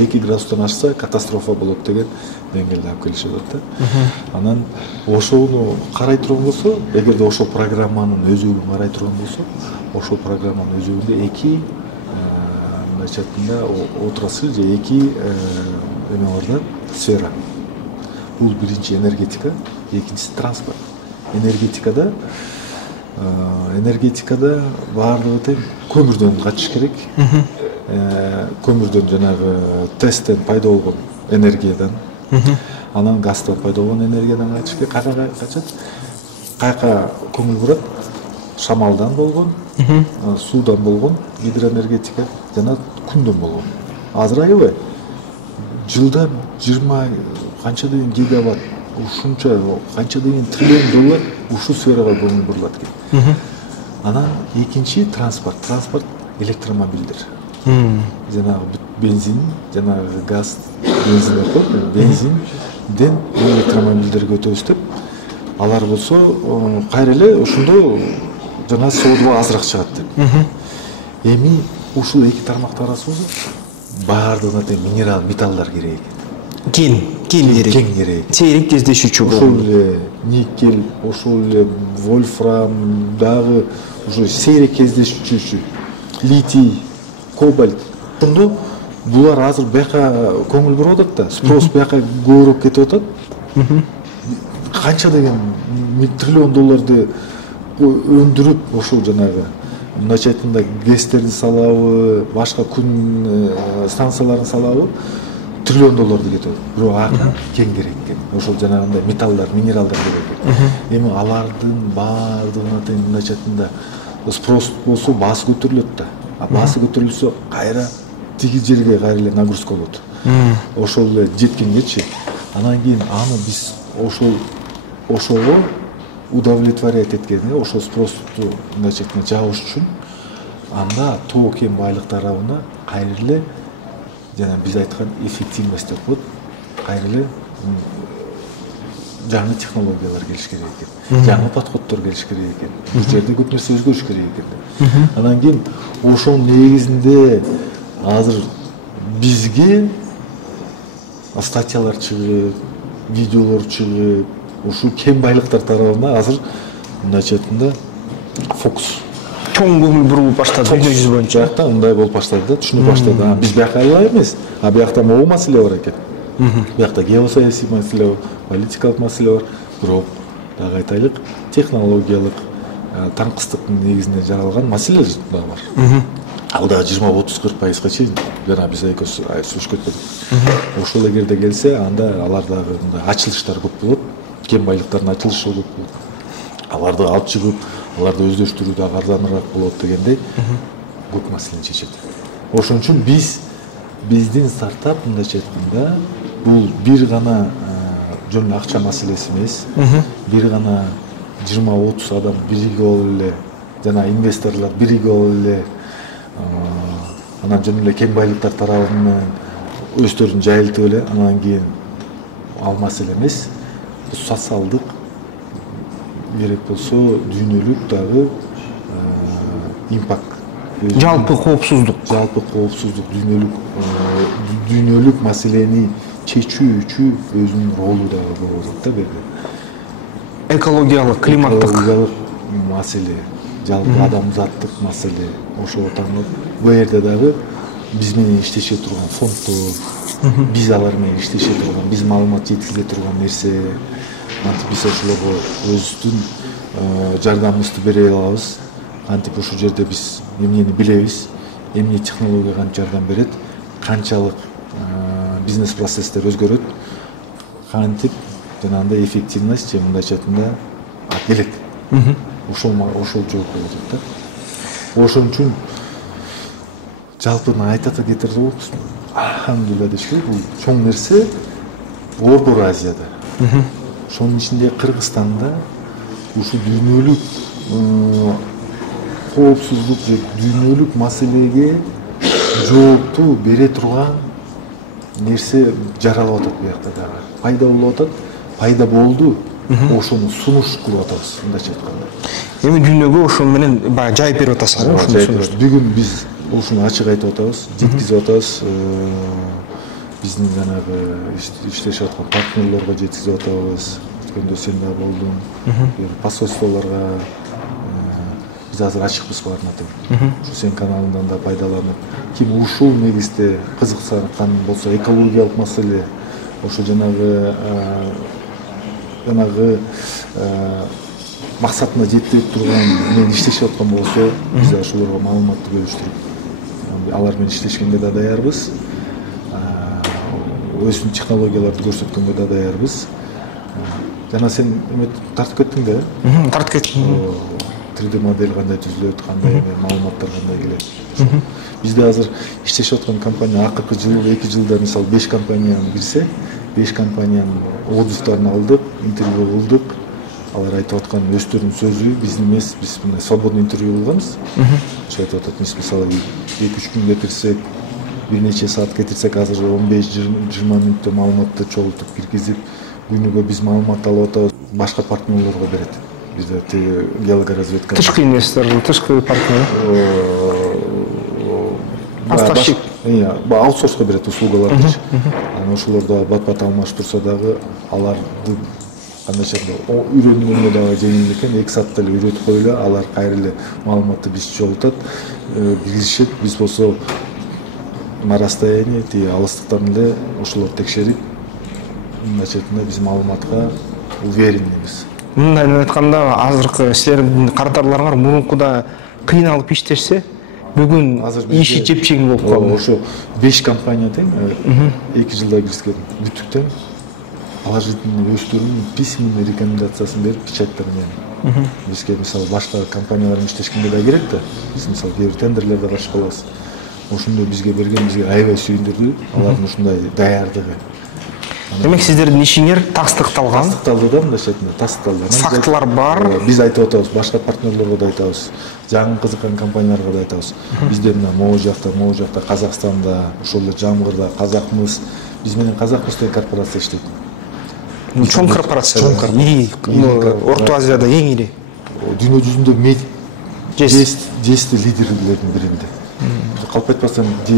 2 градустан ашса катастрофа болот деген деңгээлде алып келишип атат да. Анан ошону карай турган болсо, эгерде ошол программанын өзөгүн карай турган болсо, ошол программанын өзөгүндө 2 мындайча айтканда отрасль же 2 эме бар да, сфера. Бул биринчи энергетика, экинчиси транспорт. Энергетикада баардыгы тең көмүрдөн качыш керек. Көмүрдөн жанагы тесттен пайда болгон энергиядан, анан газдан пайда болгон энергиядан качыш керек. Кайга качат? Кайка көңүл бурат? Шамалдан болгон, суудан болгон гидроэнергетика жана күндөн болгон. Азыр аябай жылда 20 канча деген гигаватт, ушунча канча деген триллион доллар ушу сферага көңүл бурулат экен. Анан экинчи транспорт электромобилдер. Жанагы бензин, жанагы газ, бензин деп коет, бензинден электромобилдерге өтөбүз деп. Алар болсо кайра эле ошондо жана CO2 азыраак чыгат деп. Эми ушул эки тармактар арасында баардыгына тең минерал, металлдар керек экен. Кен керек. Сейрек кездешүүчү ошол эле никель, ошол эле вольфрам дагы уже сейрек кездешүүчү, литий, кобальт. Ошондо булар азыр бияка көңүл буруп атат да, спрос бияка көбүрөөк кетип атат. Канча деген триллион долларды өндүрүп ошол жанагы мындайча айтканда гэстерди салабы, башка күн станцияларын салабы триллион долларды кетет. Бирок ага кен керек экен. Ошол жанагындай металлдар, минералдар керек экен. Эми алардын баардыгына тең мындайча айтканда спрос болсо баасы көтөрүлөт да. Баасы көтөрүлсө кайра тиги жерге кайра эле нагрузка болот. Ошол эле жеткенгечи анан кийин аны биз ошого удовлетворять эткенде, ошол спросту мындайча айтканда жабыш үчүн анда тоо кен байлыктар тарабына кайра эле жана биз айткан эффективность деп коет, кайра эле жаңы технологиялар келиш керек экен, жаңы подходдор келиш керек экен, бул жерде көп нерсе өзгөрүш керек экен. Анан кийин ошонун негизинде азыр бизге статьялар чыгып, видеолор чыгып, ушул кен байлыктар тарабына азыр мындайча айтканда фокус чоң көңүл буруп баштады дүйнө жүзү боюнча. Биякта мындай болуп баштады да, түшүнүп баштады. Биз бияка эле эмес, биякта могу маселе бар экен. Биякта геосаясий маселе бар, политикалык маселе бар, бирок дагы айтайлык технологиялык таңкыстыктын негизинде жаралган маселе дагы бар. Ал дагы 20-30-40%га чейин жана биз экөөбүз сүрүш кетпедик. Ошол эгерде келсе, анда алар дагы мындай ачылыштар көп болот, кен байлыктардын ачылышы көп болот. Аларды алып чыгып, аларды өздөштүрүү дагы арзаныраак болот дегендей көп маселени чечет. Ошон үчүн биздин стартап мындайча айтканда бул бир гана жөн акча маселеси эмес, бир гана 20-30 адам биригип алып эле жана инвесторлор биригип алып эле анан жөн эле кен байлыктар тарабынан өздөрүн жайылтып эле анан кийин ал маселе эмес, социалдык керек болсо дүйнөлүк дагы импакт, жалпы коопсуздук дүйнөлүк маселени чечүү үчүн өзүнүн ролу дагы болуп атат да берде. Экологиялык, климаттык маселе, жалпы адамзаттык маселе. Ошого таңып, бу жерде дагы биз менен иштеше турган фонддор, биз алар менен иштеше турган, биз маалымат жеткизе турган нерсе, кантип биз ошолорго өзүбүздүн жардамыбызды бере алабыз. Кантип ушул жерде биз эмнени билебиз, эмне технология кантип жардам берет, канчалык бизнес процесстер өзгөрөт, кантип жанагындай эффективность же мындайча айтканда келет. Ошол жооп болуп атат да. Ошон үчүн жалпы айтата кетирди болуппуз. Алхамдулилла дешти, бул чоң нерсе Ордор Азияда. Ошонун ичинде Кыргызстанда ушул дүйнөлүк коопсуздук же дүйнөлүк маселеге жоопту бере турган нерсе жаралып атат буякта дагы. Пайда болуп атат, пайда болду. Ошону сунуш кылып атабыз, мындайча айтканда. Эми дүйнөгө ошо менен баягы жайып берип атасыз го ошону. Бүгүн биз ушуну ачык айтып атабыз, жеткизип атабыз. Биздин жанагы иштешип аткан партнерлорго жеткизип атабыз. Өткөндө сен да болдуң. Посольстволорго биз азыр ачыкпыз баарына тең. Ушу сен каналыңдан да пайдаланып, ким ушул негизде кызыксанкан болсо, экологиялык маселе, ошо жанагы максатына жетип турган менен иштешип аткан болсо, биз ошолорго маалыматты бөлүштүрүп, алар менен иштешкенге да даярбыз. Өзүнүн технологияларды көрсөткөнгө да даярбыз. Жана сен тартып кеттиң да? Тартып кеттим. 3D модель кандай түзүлөт, кандай маалыматтар кандай келет. Бизде азыр иштешип аткан компания акыркы жыл, 2 жылда мисалы 5 компания кирсе, 5 компаниянын отзывдарын алдык, интервью кылдык. Алар айтып аткан өздөрүнүн сөзү биздин эмес, биз мындай свободный интервью кылганбыз. Ошо айтып атат, мисалы 2-3 күн кетирсек, бир нече саат кетирсек, азыр 15-20 мүнөттө маалыматты чогултуп киргизип, күнүгө биз маалымат алып атабыз, башка партнерлорго берет. Бизде геологоразведка. Тышкы инвестор, тышкы партнер. Поставщик. Аутсорско берет услугаларды. Анан ошолордо бат-бат алмашып турса дагы, аларды кандайча үйрөнгөнгө дагы жеңил экен. 2 саатта эле үйрөтүп коелу, алар кайра эле маалыматты биз чогултат, киргизишет. Биз болсо на расстоянии, алыстыктан эле ошолорду текшерип, мындайча айтканда биз маалыматка уверенныйбыз. Мындай айтканда, азыркы силердин кардарларыңар мурункуда кыйналып иштешсе, бүгүн иши жепчең болуп калды. Ошо 5 компания тең 2 жылда киришкен бүтүктөн положительный өздөрүнүн письменный рекомендациясын берип, печаттар менен. Бизге мисалы башка компаниялар менен иштешкенге да керек да. Биз мисалы кээ бир тендерлерге катышып калабыз. Ошондой бизге берген, бизге аябай сүйүндүрдү. Алардын ушундай даярдыгы. Демек сиздердин ишиңер тастыкталган. Тастыкталды да, мындайча айтканда, тастыкталды. Фактылар бар. Биз айтып атабыз, башка партнерлорго да айтабыз, жаңы кызыккан компанияларга да айтабыз. Бизде мына могу жакта, Казакстанда, ошол эле Жамгырда казакмыз, биз менен казакмыз деген корпорация иштейт. Чоң корпорация. Орто Азияда эң ири. Дүйнө жүзүндө мед 10 лидерлердин биринде. Калп айтпасам, же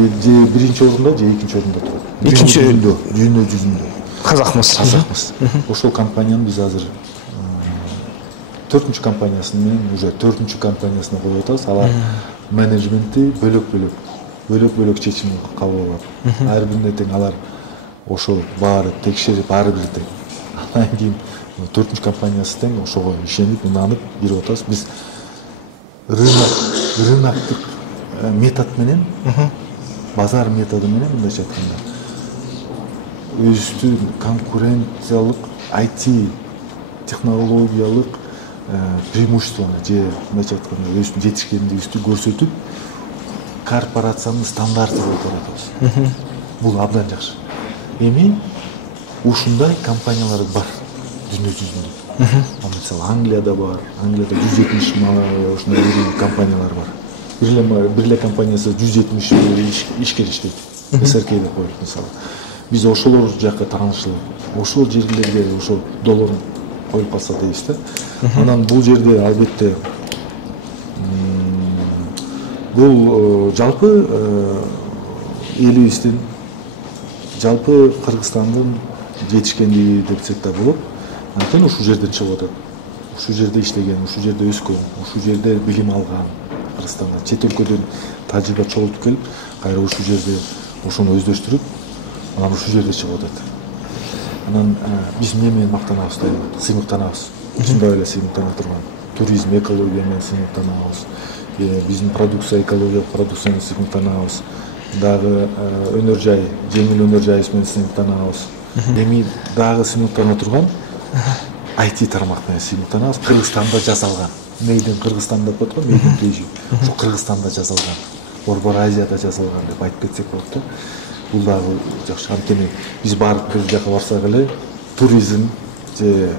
биринчи орунда, же экинчи орунда турат. Дүйнө жүзүндө. Казакмыз. Ошол компаниянын биз азыр 4-чү компаниясын менен уже 4-чү компаниясына коюп атабыз. Алар менеджменти бөлөк чечим кабыл алат. Ар бирине тең алар ошол баары текшерип, ар бири тең. Андан кийин 4-чү компаниясы тең ошого ишенип, ынанып бирип атабыз. Биз рыноктук метод менен, базар методу менен, мындайча айтканда, өзүбүздүн конкуренциялык IT технологиялык преимуществону же мындайча айтканда өзүбүздүн жетишкендигибизди көрсөтүп, корпорациянын стандарты болуп атабыз. Бул абдан жакшы. Эми ушундай компаниялар бар дүйнө жүзүндө. Мисалы Англияда бар, Англияда 170 ушундай компаниялар бар. Бир эле компаниясы 170 ишкер иштейт. СРК деп коет мисалы. Биз ошолор жакка таанышылып, ошол жерлерге ошол доллар коюлуп калса дейбиз да. Анан бул жерде албетте бул жалпы элибиздин, жалпы Кыргызстандын жетишкендиги десек да болот. Анткени ушул жерден чыгып атат. Ушул жерде иштеген, ушул жерде өскөн, ушул жерде билим алган. Кыргызстанда чет өлкөдөн тажрыйба чогултуп келип, кайра ушул жерде ошону өздөштүрүп, анан ушул жерде чыгып атат. Анан биз эмне менен мактанабыз да, сыймыктанабыз. Ушундай эле сыймыктана турган. Туризм, экология менен сыймыктанабыз. Биздин продукция, экологиялык продукция менен сыймыктанабыз. Дагы өнөр жай, жеңил өнөр жайыбыз менен сыймыктанабыз. Эми дагы сыймыктана турган IT тармак менен сыймыктанабыз. Кыргызстанда жасалган. Мейдин Кыргызстанда деп коет го, мейдин Кежи. Ошо Кыргызстанда жасалган. Борбор Азияда жасалган деп айтып кетсек болот да. Бул дагы жакшы. Анткени биз барып бир жака барсак эле туризм же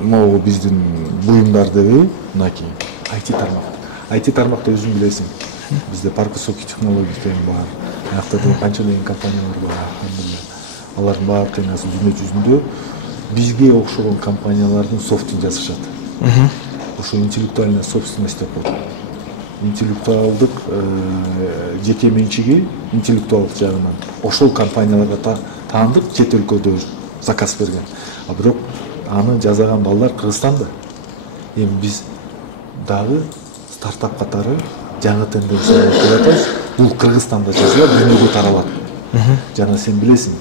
могу биздин буюмдар деби, мынакей IT тармак. IT тармакта өзүң билесиң. Бизде парк высоких технологий деген бар. Аякта деген канча деген компаниялар бар. Алардын баары тең азыр дүйнө жүзүндө бизге окшогон компаниялардын софтун жасашат. Ошо интеллектуальная собственность деп коет. Интеллектуалдык жеке менчиги, интеллектуалдык жагынан ошол компанияларга таандык чет өлкөдө заказ берген. А бирок аны жасаган балдар Кыргызстанда. Эми биз дагы стартап катары жаңы тенденция алып атабыз. Бул Кыргызстанда жасалат, дүйнөгө таралат. Жана сен билесиң,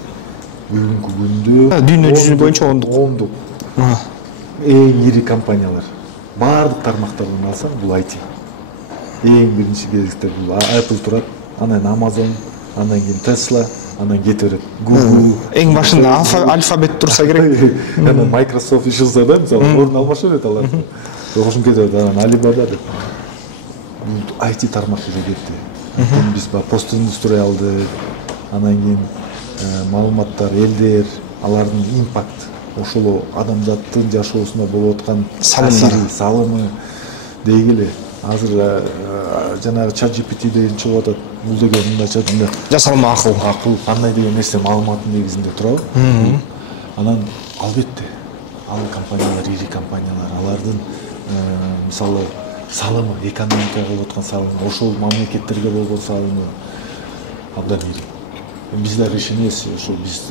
бүгүнкү күндө дүйнө жүзү боюнча ондук эң ири компаниялар баардык тармактардан алсаң бул IT. Эң биринчи кезекте бул Apple турат, анан Amazon, анан кийин Tesla, анан кете берет. Google. Эң башында алфабет турса керек. Анан Microsoft ишилсе да, мисалы, орун алмашы берет алар. Ошон кете берет, анан Alibaba деп. Бул IT тармак уже кетти. Биз постиндустриалды, анан кийин маалыматтар, элдер, алардын импакт, ошол адамзаттын жашоосуна болуп аткан салымы дегиле. Азыр жанагы ChatGPT деген чыгып атат. Бул деген мындайча жасалма акыл, кандай деген нерсе маалыматтын негизинде турабы. Анан албетте ал компаниялар, ири компаниялар, алардын мисалы салымы, экономикага болуп аткан салымы, ошол мамлекеттерге болгон салымы абдан ири. Биз дагы ишенебиз, ошо биз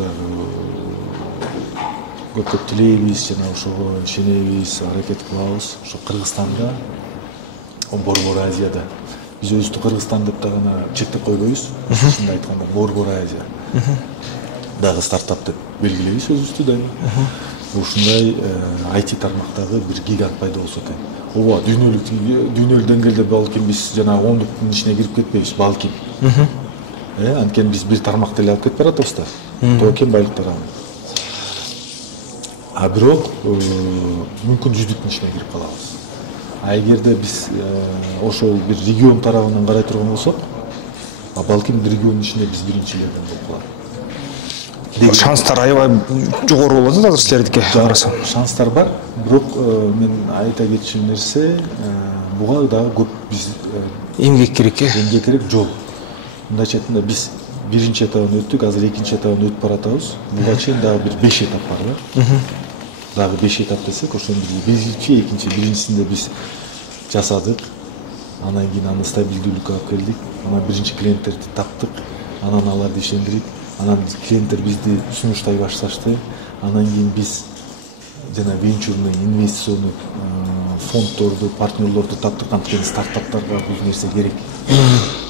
дагы көп тилейбиз, жана ошого ишенебиз, аракет кылабыз. Ошо Кыргызстанда, Борбор Азияда биз өзүбүздү Кыргызстан деп гана чектеп койбойбуз. Чынын айтканда Борбор Азия дагы стартап деп белгилейбиз өзүбүздү дайыма. Ушундай IT тармактагы бир гигант пайда болсо экен. Ооба, дүйнөлүк деңгээлде балким биз жана ондуктун ичине кирип кетпейбиз, балким. Анткени биз бир тармакты эле алып кетип баратабыз да. Токен байлыктар алып. А бирок мүмкүн жүздүктүн ичине кирип калабыз. А эгерде биз ошол бир регион тарабынан карай турган болсок, балким бир региондун ичинде биз биринчилерден болуп калат. Шанстар аябай жогору болот азыр силердикке карасам. Шанстар бар, бирок мен айта кетчү нерсе, буга дагы көп биз эмгек керек. Эмгек керек, жол. Мындайча айтканда биз биринчи этабын өттүк, азыр экинчи этабын өтүп баратабыз. Буга чейин дагы бир 5 этап бар да. Дагы 5 этап десек, ошону биринчи, экинчи, биринчисинде биз жасадык. Анан кийин аны стабилдүүлүккө алып келдик. Анан биринчи клиенттерди таптык. Анан аларды ишендирип, анан клиенттер бизди сунуштай башташты. Анан кийин биз жана венчурный, инвестиционный фонддорду, партнерлорду таптык. Анткени стартаптарга бул нерсе керек.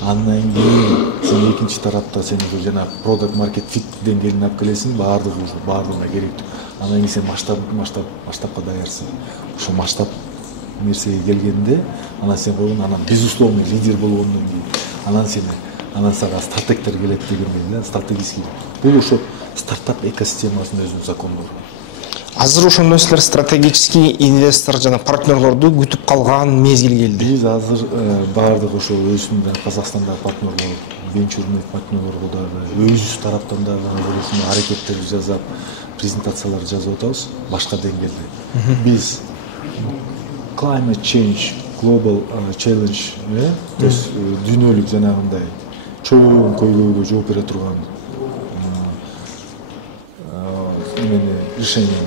Андан кийин сен экинчи тарапта сен жана продакт маркет фит деңгээлине алып келесиң, баардыгына керектүү. Анан кийин сен масштабка даярсың. Ошо масштаб нерсеге келгенде, анан сен койгон, анан безусловный лидер болгондон кийин, анан сага стратегтер келет дегендей, да, стратегический. Бул ошо стартап экосистемасынын өзүнүн закондору. Азыр ошондой силер стратегический инвестор жана партнерлорду күтүп калган мезгил келди. Биз азыр баардык ошо өзүбүздүн Казакстандагы партнерлор, венчурный партнерлорго дагы өзүбүз тараптан дагы ушундай аракеттерди жасап, презентациялар жазып атабыз башка деңгээлде. Биз climate change, global challenge, то есть дүйнөлүк жанагындай чоң көйгөйгө жооп бере турган решение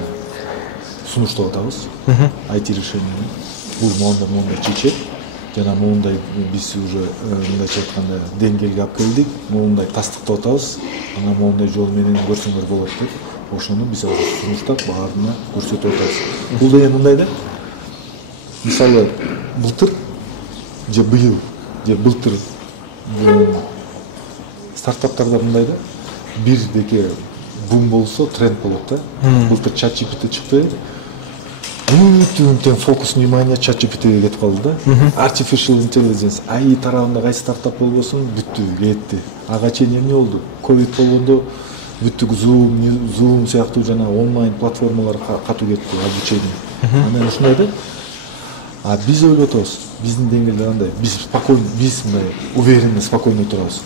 сунуштап атабыз IT решениени. Бул моундай чечет жана моундай биз уже мындайча айтканда деңгээлге алып келдик, моундай тастыктап атабыз, анан моундай жол менен көрсөңөр болот деп ошону биз азыр сунуштап баарына көрсөтүп атабыз. Бул деген мындай да, мисалы былтыр же быйыл же былтыр стартаптарда мындай да, бир деке бум болсо тренд болот да. Былтыр ChatGPT чыкты. Бүтүн фокус внимание ChatGPT'ге кетип калды да. Artificial Intelligence AI тарабында кайсы стартап болбосун бүттү, кетти. Ага чейин эмне болду? Ковид болгондо бүттүк Zoom сыяктуу жана онлайн платформалар катуу кетти обучение. Анан ушундай да. А биз ойлоп атабыз, биздин деңгээлде кандай? Биз спокойно, биз мындай уверенно, спокойно турабыз.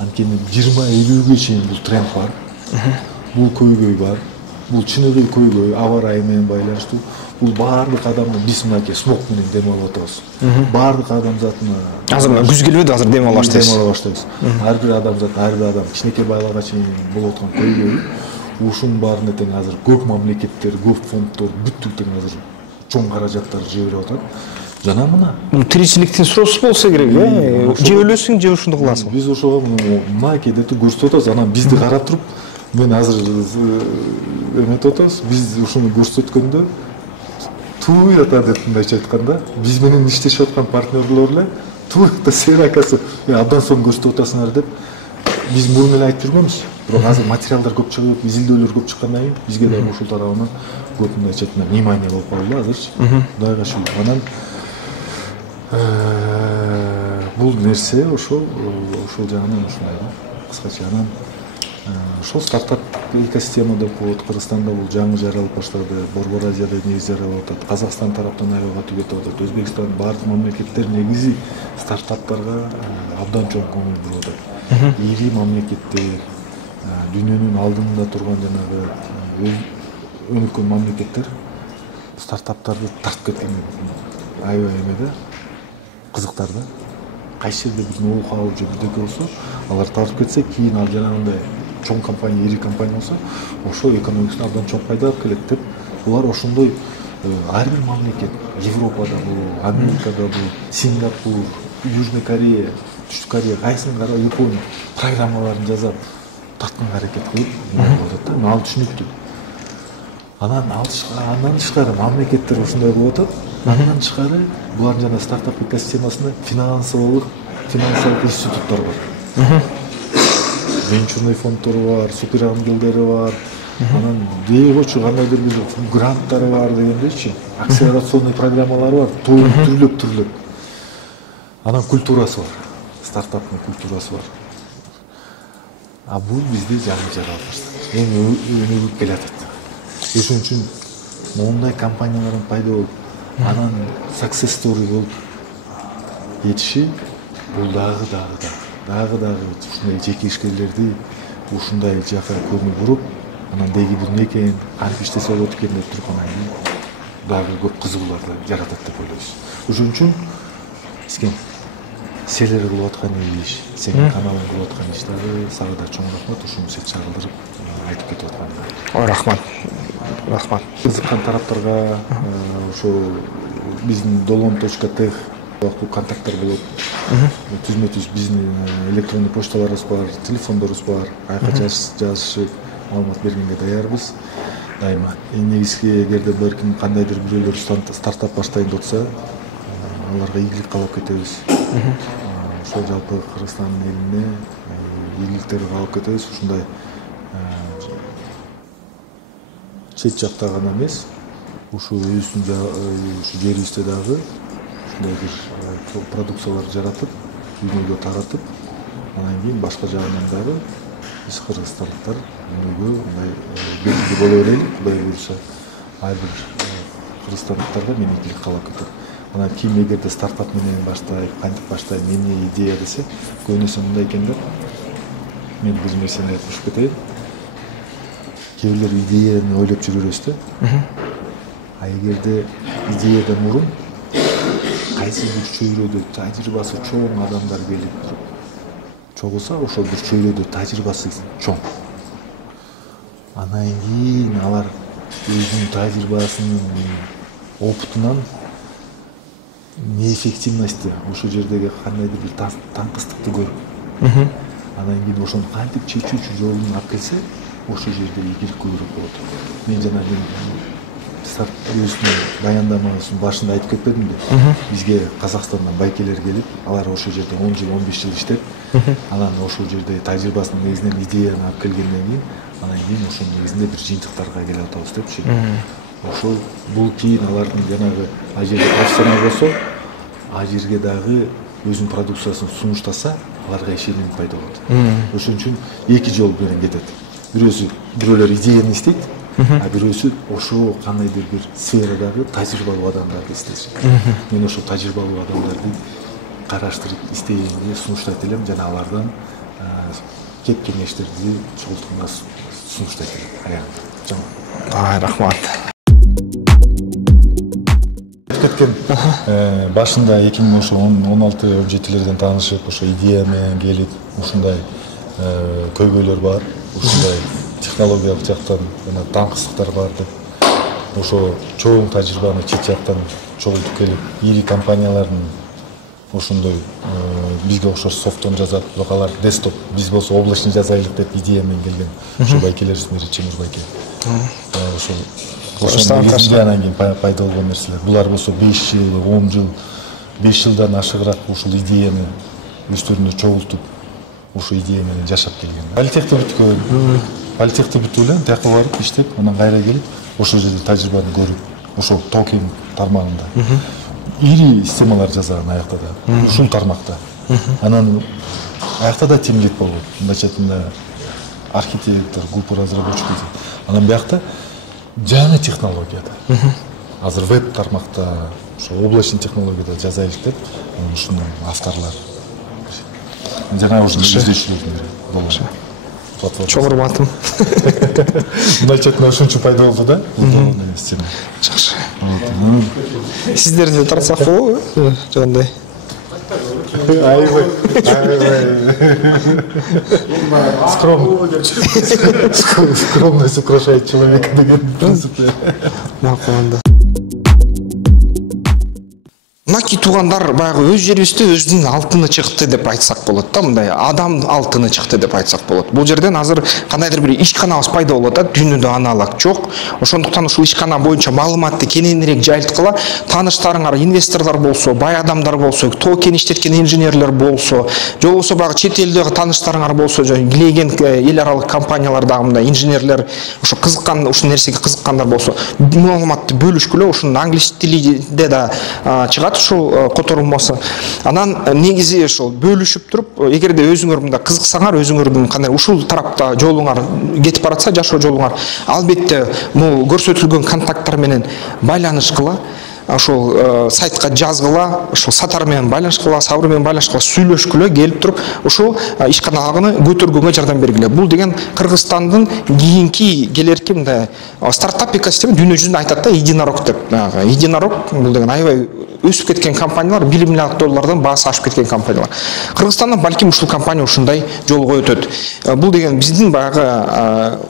Анткени 20-50ге чейин бул тренд бар. Бул көйгөй бар. Бул чыныгы көйгөй, аба ырайы менен байланыштуу. Бул баардык адамды биз мынакей смог менен дем алып атабыз. Баардык адамзатына азыр күз келбеди, азыр дем ала баштайбыз. Дем ала баштайбыз. Ар бир адамзат, ар бир адам кичинекей байларга чейин болуп аткан көйгөй. Ушунун баарына тең азыр көп мамлекеттер, көп фонддор бүттүк тең азыр чоң каражаттар жиберип атат. Жана мына Бул тиричиликтин суроосу болсо керек, же өлөсүң, же ушундый кыласың. Биз ошого мынакей деп көрсөтүп атабыз, анан бизди карап туруп, мен азыр эметип атабыз, биз ушуну көрсөткөндө туй ата деп мындайча айтканда, биз менен иштешип аткан партнерлор эле туй ата сен акасы абдан соң көрсөтүп атасыңар деп биз мурун эле айтып жүргөнбүз. Бирок азыр материалдар көп чыгып, изилдөөлөр көп чыккандан кийин бизге да ушул тарабынан көп мындайча айтканда внимание болуп калды азырчы. Кудайга шүгүр. Анан бул нерсе ошол жагынан ушундай да, кыскача. Анан ошол стартап экосистема деп коет. Кыргызстанда бул жаңы жаралып баштады. Борбор Азияда негизи жаралып атат. Казакстан тараптан аябай катуу кетип атат. Өзбекстан, бардык мамлекеттер негизи стартаптарга абдан чоң көңүл буруп атат. Ири мамлекеттер, дүйнөнүн алдында турган жанагы өнүккөн мамлекеттер стартаптарды тартып кеткен аябай эме да, кызыктар да. Кайсы жерде биздин ноу-хау же бирдеке болсо, алар тартып кетсе, кийин ал жанагындай чоң компания, ири компания болсо, ошо экономикасына абдан чоң пайда алып келет деп, булар ошондой ар бир мамлекет, Европада бул, Америкада бул, Сингапур, Южный Корея, Түштүк Корея, кайсын кара Япония программаларын жасап тартканга аракет кылып болот да. Ал түшүнүктүү. Андан тышкары мамлекеттер ушундай болуп атат. Андан тышкары булар жана стартап экосистемасында финансылык институттар бар. Венчурный фонддор бар, супер ангелдери бар. Анан дебочу кандайдыр бир гранттары бар дегендейчи. Акселерационный программалары бар, түрлөп. Анан культурасы бар. Стартаптын культурасы бар. А бул бизде жаңы жаралып баштады. Эми өнүгүп келатат. Ошон үчүн моундай компаниялардын пайда болуп, анан success story болуп жетиши бул дагы ушундай жеке ишкерлерди ушундай жака көңүл буруп, анан деги бир некен кантип иштесе болот экен деп тургандан кийин дагы көп кызыгууларды жаратат деп ойлойбуз. Ошон үчүн сизге силер кылып аткан иш, сенин каналың кылып аткан иш дагы сага да чоң рахмат, ушуну сен чагылдырып айтып кетип атканыңа. Рахмат. Кызыккан тараптарга ошо биздин dolom.tech бактуу контакттар болот. Түзмө-түз биздин электрондук почталарыбыз бар, телефондорубуз бар. Айка жазышып, маалымат бергенге даярбыз. Дайыма. Негизги эгерде берким кандайдыр бирөөлөр стартап баштайын деп атса, аларга ийгилик каалап кетебиз. Ошо жалпы Кыргызстандын элине ийгиликтерди каалап кетебиз. Ушундай чет жакта гана эмес, ушу ушу жерибизде дагы ушундай бир продукциялар жаратып, дүйнөгө таратып, анан кийин башка жагынан дагы биз кыргызстандыктар дүйнөгө мындай белгилүү боло берели, Кудай буйруса. Ар бир кыргызстандыктарга мен ийгилик каалап кетем. Анан ким эгерде стартап менен баштайт, кантип баштайт, эмне идея десе, көбүнесе мындай экен да. Мен бир нерсени айтып кетейин. Кээ бирлер идеяны ойлоп жүрөбүз да. А эгерде идеядан мурун кайсы бир чөйрөдө тажрыйбасы чоң адамдар келип туруп чогулса, ошол бир чөйрөдө тажрыйбасы чоң. Анан кийин алар өзүнүн тажрыйбасынын опытынан неэффективности ошол жердеги кандайдыр бир таңкыстыкты көрүп анан кийин ошону кантип чечүүчү жолун алып келсе ошол жерде ийгилик көбүрөөк болот. Мен жанагы өзүнүн баяндамасынын башында айтып кетпедимби? Бизге Казакстандан байкелер келип, алар ошол жерде 10 жыл, 15 жыл иштеп, анан ошол жерде тажрыйбасынын негизинен идеяны алып келгенден кийин, анан кийин ошонун негизинде бир жыйынтыктарга келип атабыз депчи. Ошол бул кийин алардын жанагы ал жерде профессионал болсо, ал жерге дагы өзүнүн продукциясын сунуштаса, аларга ишеним пайда болот. Ошон үчүн эки жол менен кетет. Бирөөлөр идеяны издейт, а бирөөсү ошо кандайдыр бир сферадагы тажрыйбалуу адамдарды издейт. Мен ошол тажрыйбалуу адамдарды караштырып издегенди сунуштайт элем жана алардан кеп кеңештерди чогултканга сунуштайт элем. Аягында. Рахмат. Кеткен башында 2016-17-лерден таанышып, ошо идея менен келип, ушундай көйгөйлөр бар, ушундай технологиялык жактан жана таңкыстыктар бар деп, ошо чоң тажрыйбаны чет жактан чогултуп келип, ири компаниялардын ошондой бизге окшош софтун жазат, бирок алар десктоп, биз болсо облачный жазайлык деп идея менен келген. Ошо байкелер исмери Чемир байке. Ошол негизинде анан кийин пайда болгон нерселер. Булар болсо 5 жыл, 10 жыл, 5 жылдан ашыгыраак ушул идеяны өздөрүнө чогултуп, ошол идея менен жашап келген. Политехти бүтүп эле тияка барып иштеп, анан кайра келип, ошол жерде тажрыйбаны көрүп, ошол токен тармагында ири системалар жасаган аякта да, ушул тармакта. Анан аякта да тимлит болот. Мындайча айтканда архитектор, группа разработчик дейт. Анан биякта жаңы технологияда. Азыр веб тармакта, ошо облачный технологияда жазайлык деп, ушунун авторлор. Жана ушул издөөчүлөрдүн бири болушу. Чоң урматым. Мындайча айтканда ушунчу пайда болду да. Жакшы. Сиздерди тарасак болобу? Жандай. Аябай. Скромность украшает человека деген принципи. Макуланда. Маки туугандар баягы өз жерибизде өзүнүн алтыны чыкты деп айтсак болот да, мындай адам алтыны чыкты деп айтсак болот. Бул жерден азыр кандайдыр бир ишканабыз пайда болот да, дүйнөдө аналог жок. Ошондуктан ушул ишкана боюнча маалыматты кененирээк жайылткыла, тааныштарыңар инвесторлор болсо, бай адамдар болсо, токен иштеткен инженерлер болсо, же болбосо баягы чет элдеги тааныштарыңар болсо, илеген эл аралык компаниялардагы мындай инженерлер, ошо кызыккан, ушул нерсеге кызыккандар болсо, маалыматты бөлүшкүлө, ушунун англис тилинде да чыгат ушул которулмасы. Анан негизи ошол бөлүшүп туруп, эгерде өзүңөр мында кызыксаңар, өзүңөрдүн кандай ушул тарапта жолуңар кетип баратса, жашоо жолуңар, албетте бул көрсөтүлгөн контакттар менен байланышкыла, ошол сайтка жазгыла, ошол сатар менен байланышкыла, сабыр менен байланышкыла, сүйлөшкүлө, келип туруп ушул ишканалыгын көтөргөнгө жардам бергиле. Бул деген Кыргызстандын кийинки келерки мындай стартап экосистема дүйнө жүзүндө айтат да, единорог деп. Единорог бул деген аябай өсүп кеткен компаниялар, 1 миллиард доллардан баасы ашып кеткен компаниялар. Кыргызстанда балким ушул компания ушундай жолго өтөт. Бул деген биздин баягы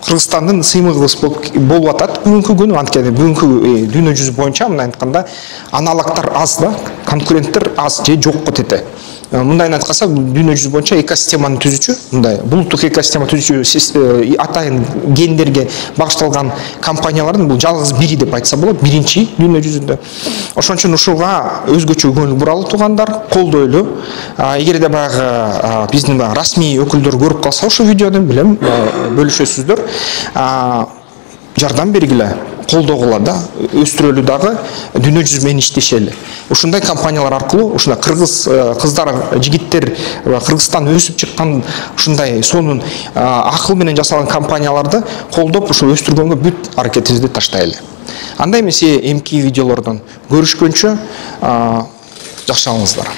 Кыргызстандын сыймыгыбыз болуп атат бүгүнкү күнү. Анткени бүгүнкү дүйнө жүзү боюнча мындай айтканда аналогтор аз да, конкуренттер аз же жок кетет. Мындай айтканда дүйнө жүзү боюнча экосистеманы түзүүчү, мындай булуттук экосистема түзүүчү атайын гендерге багышталган компаниялардын бул жалгыз бири деп айтса болот, биринчи дүйнө жүзүндө. Ошон үчүн ушуга өзгөчө көңүл буралы туугандар, колдойлу. Эгерде баягы биздин расмий өкүлдөр көрүп калса ошол видеодон билем бөлүшөсүздөр, жардам бергиле, колдогула да, өстүрөлү дагы, дүйнө жүзү менен иштешели. Ушундай компаниялар аркылуу, ушундай кыргыз кыздар, жигиттер, Кыргызстан өсүп чыккан ушундай сонун акыл менен жасалган компанияларды колдоп, ушул өстүргөнгө бүт аракетибизди таштайлы. Андай эмесе эмки видеолордон көрүшкөнчө жакшы болуңуздар.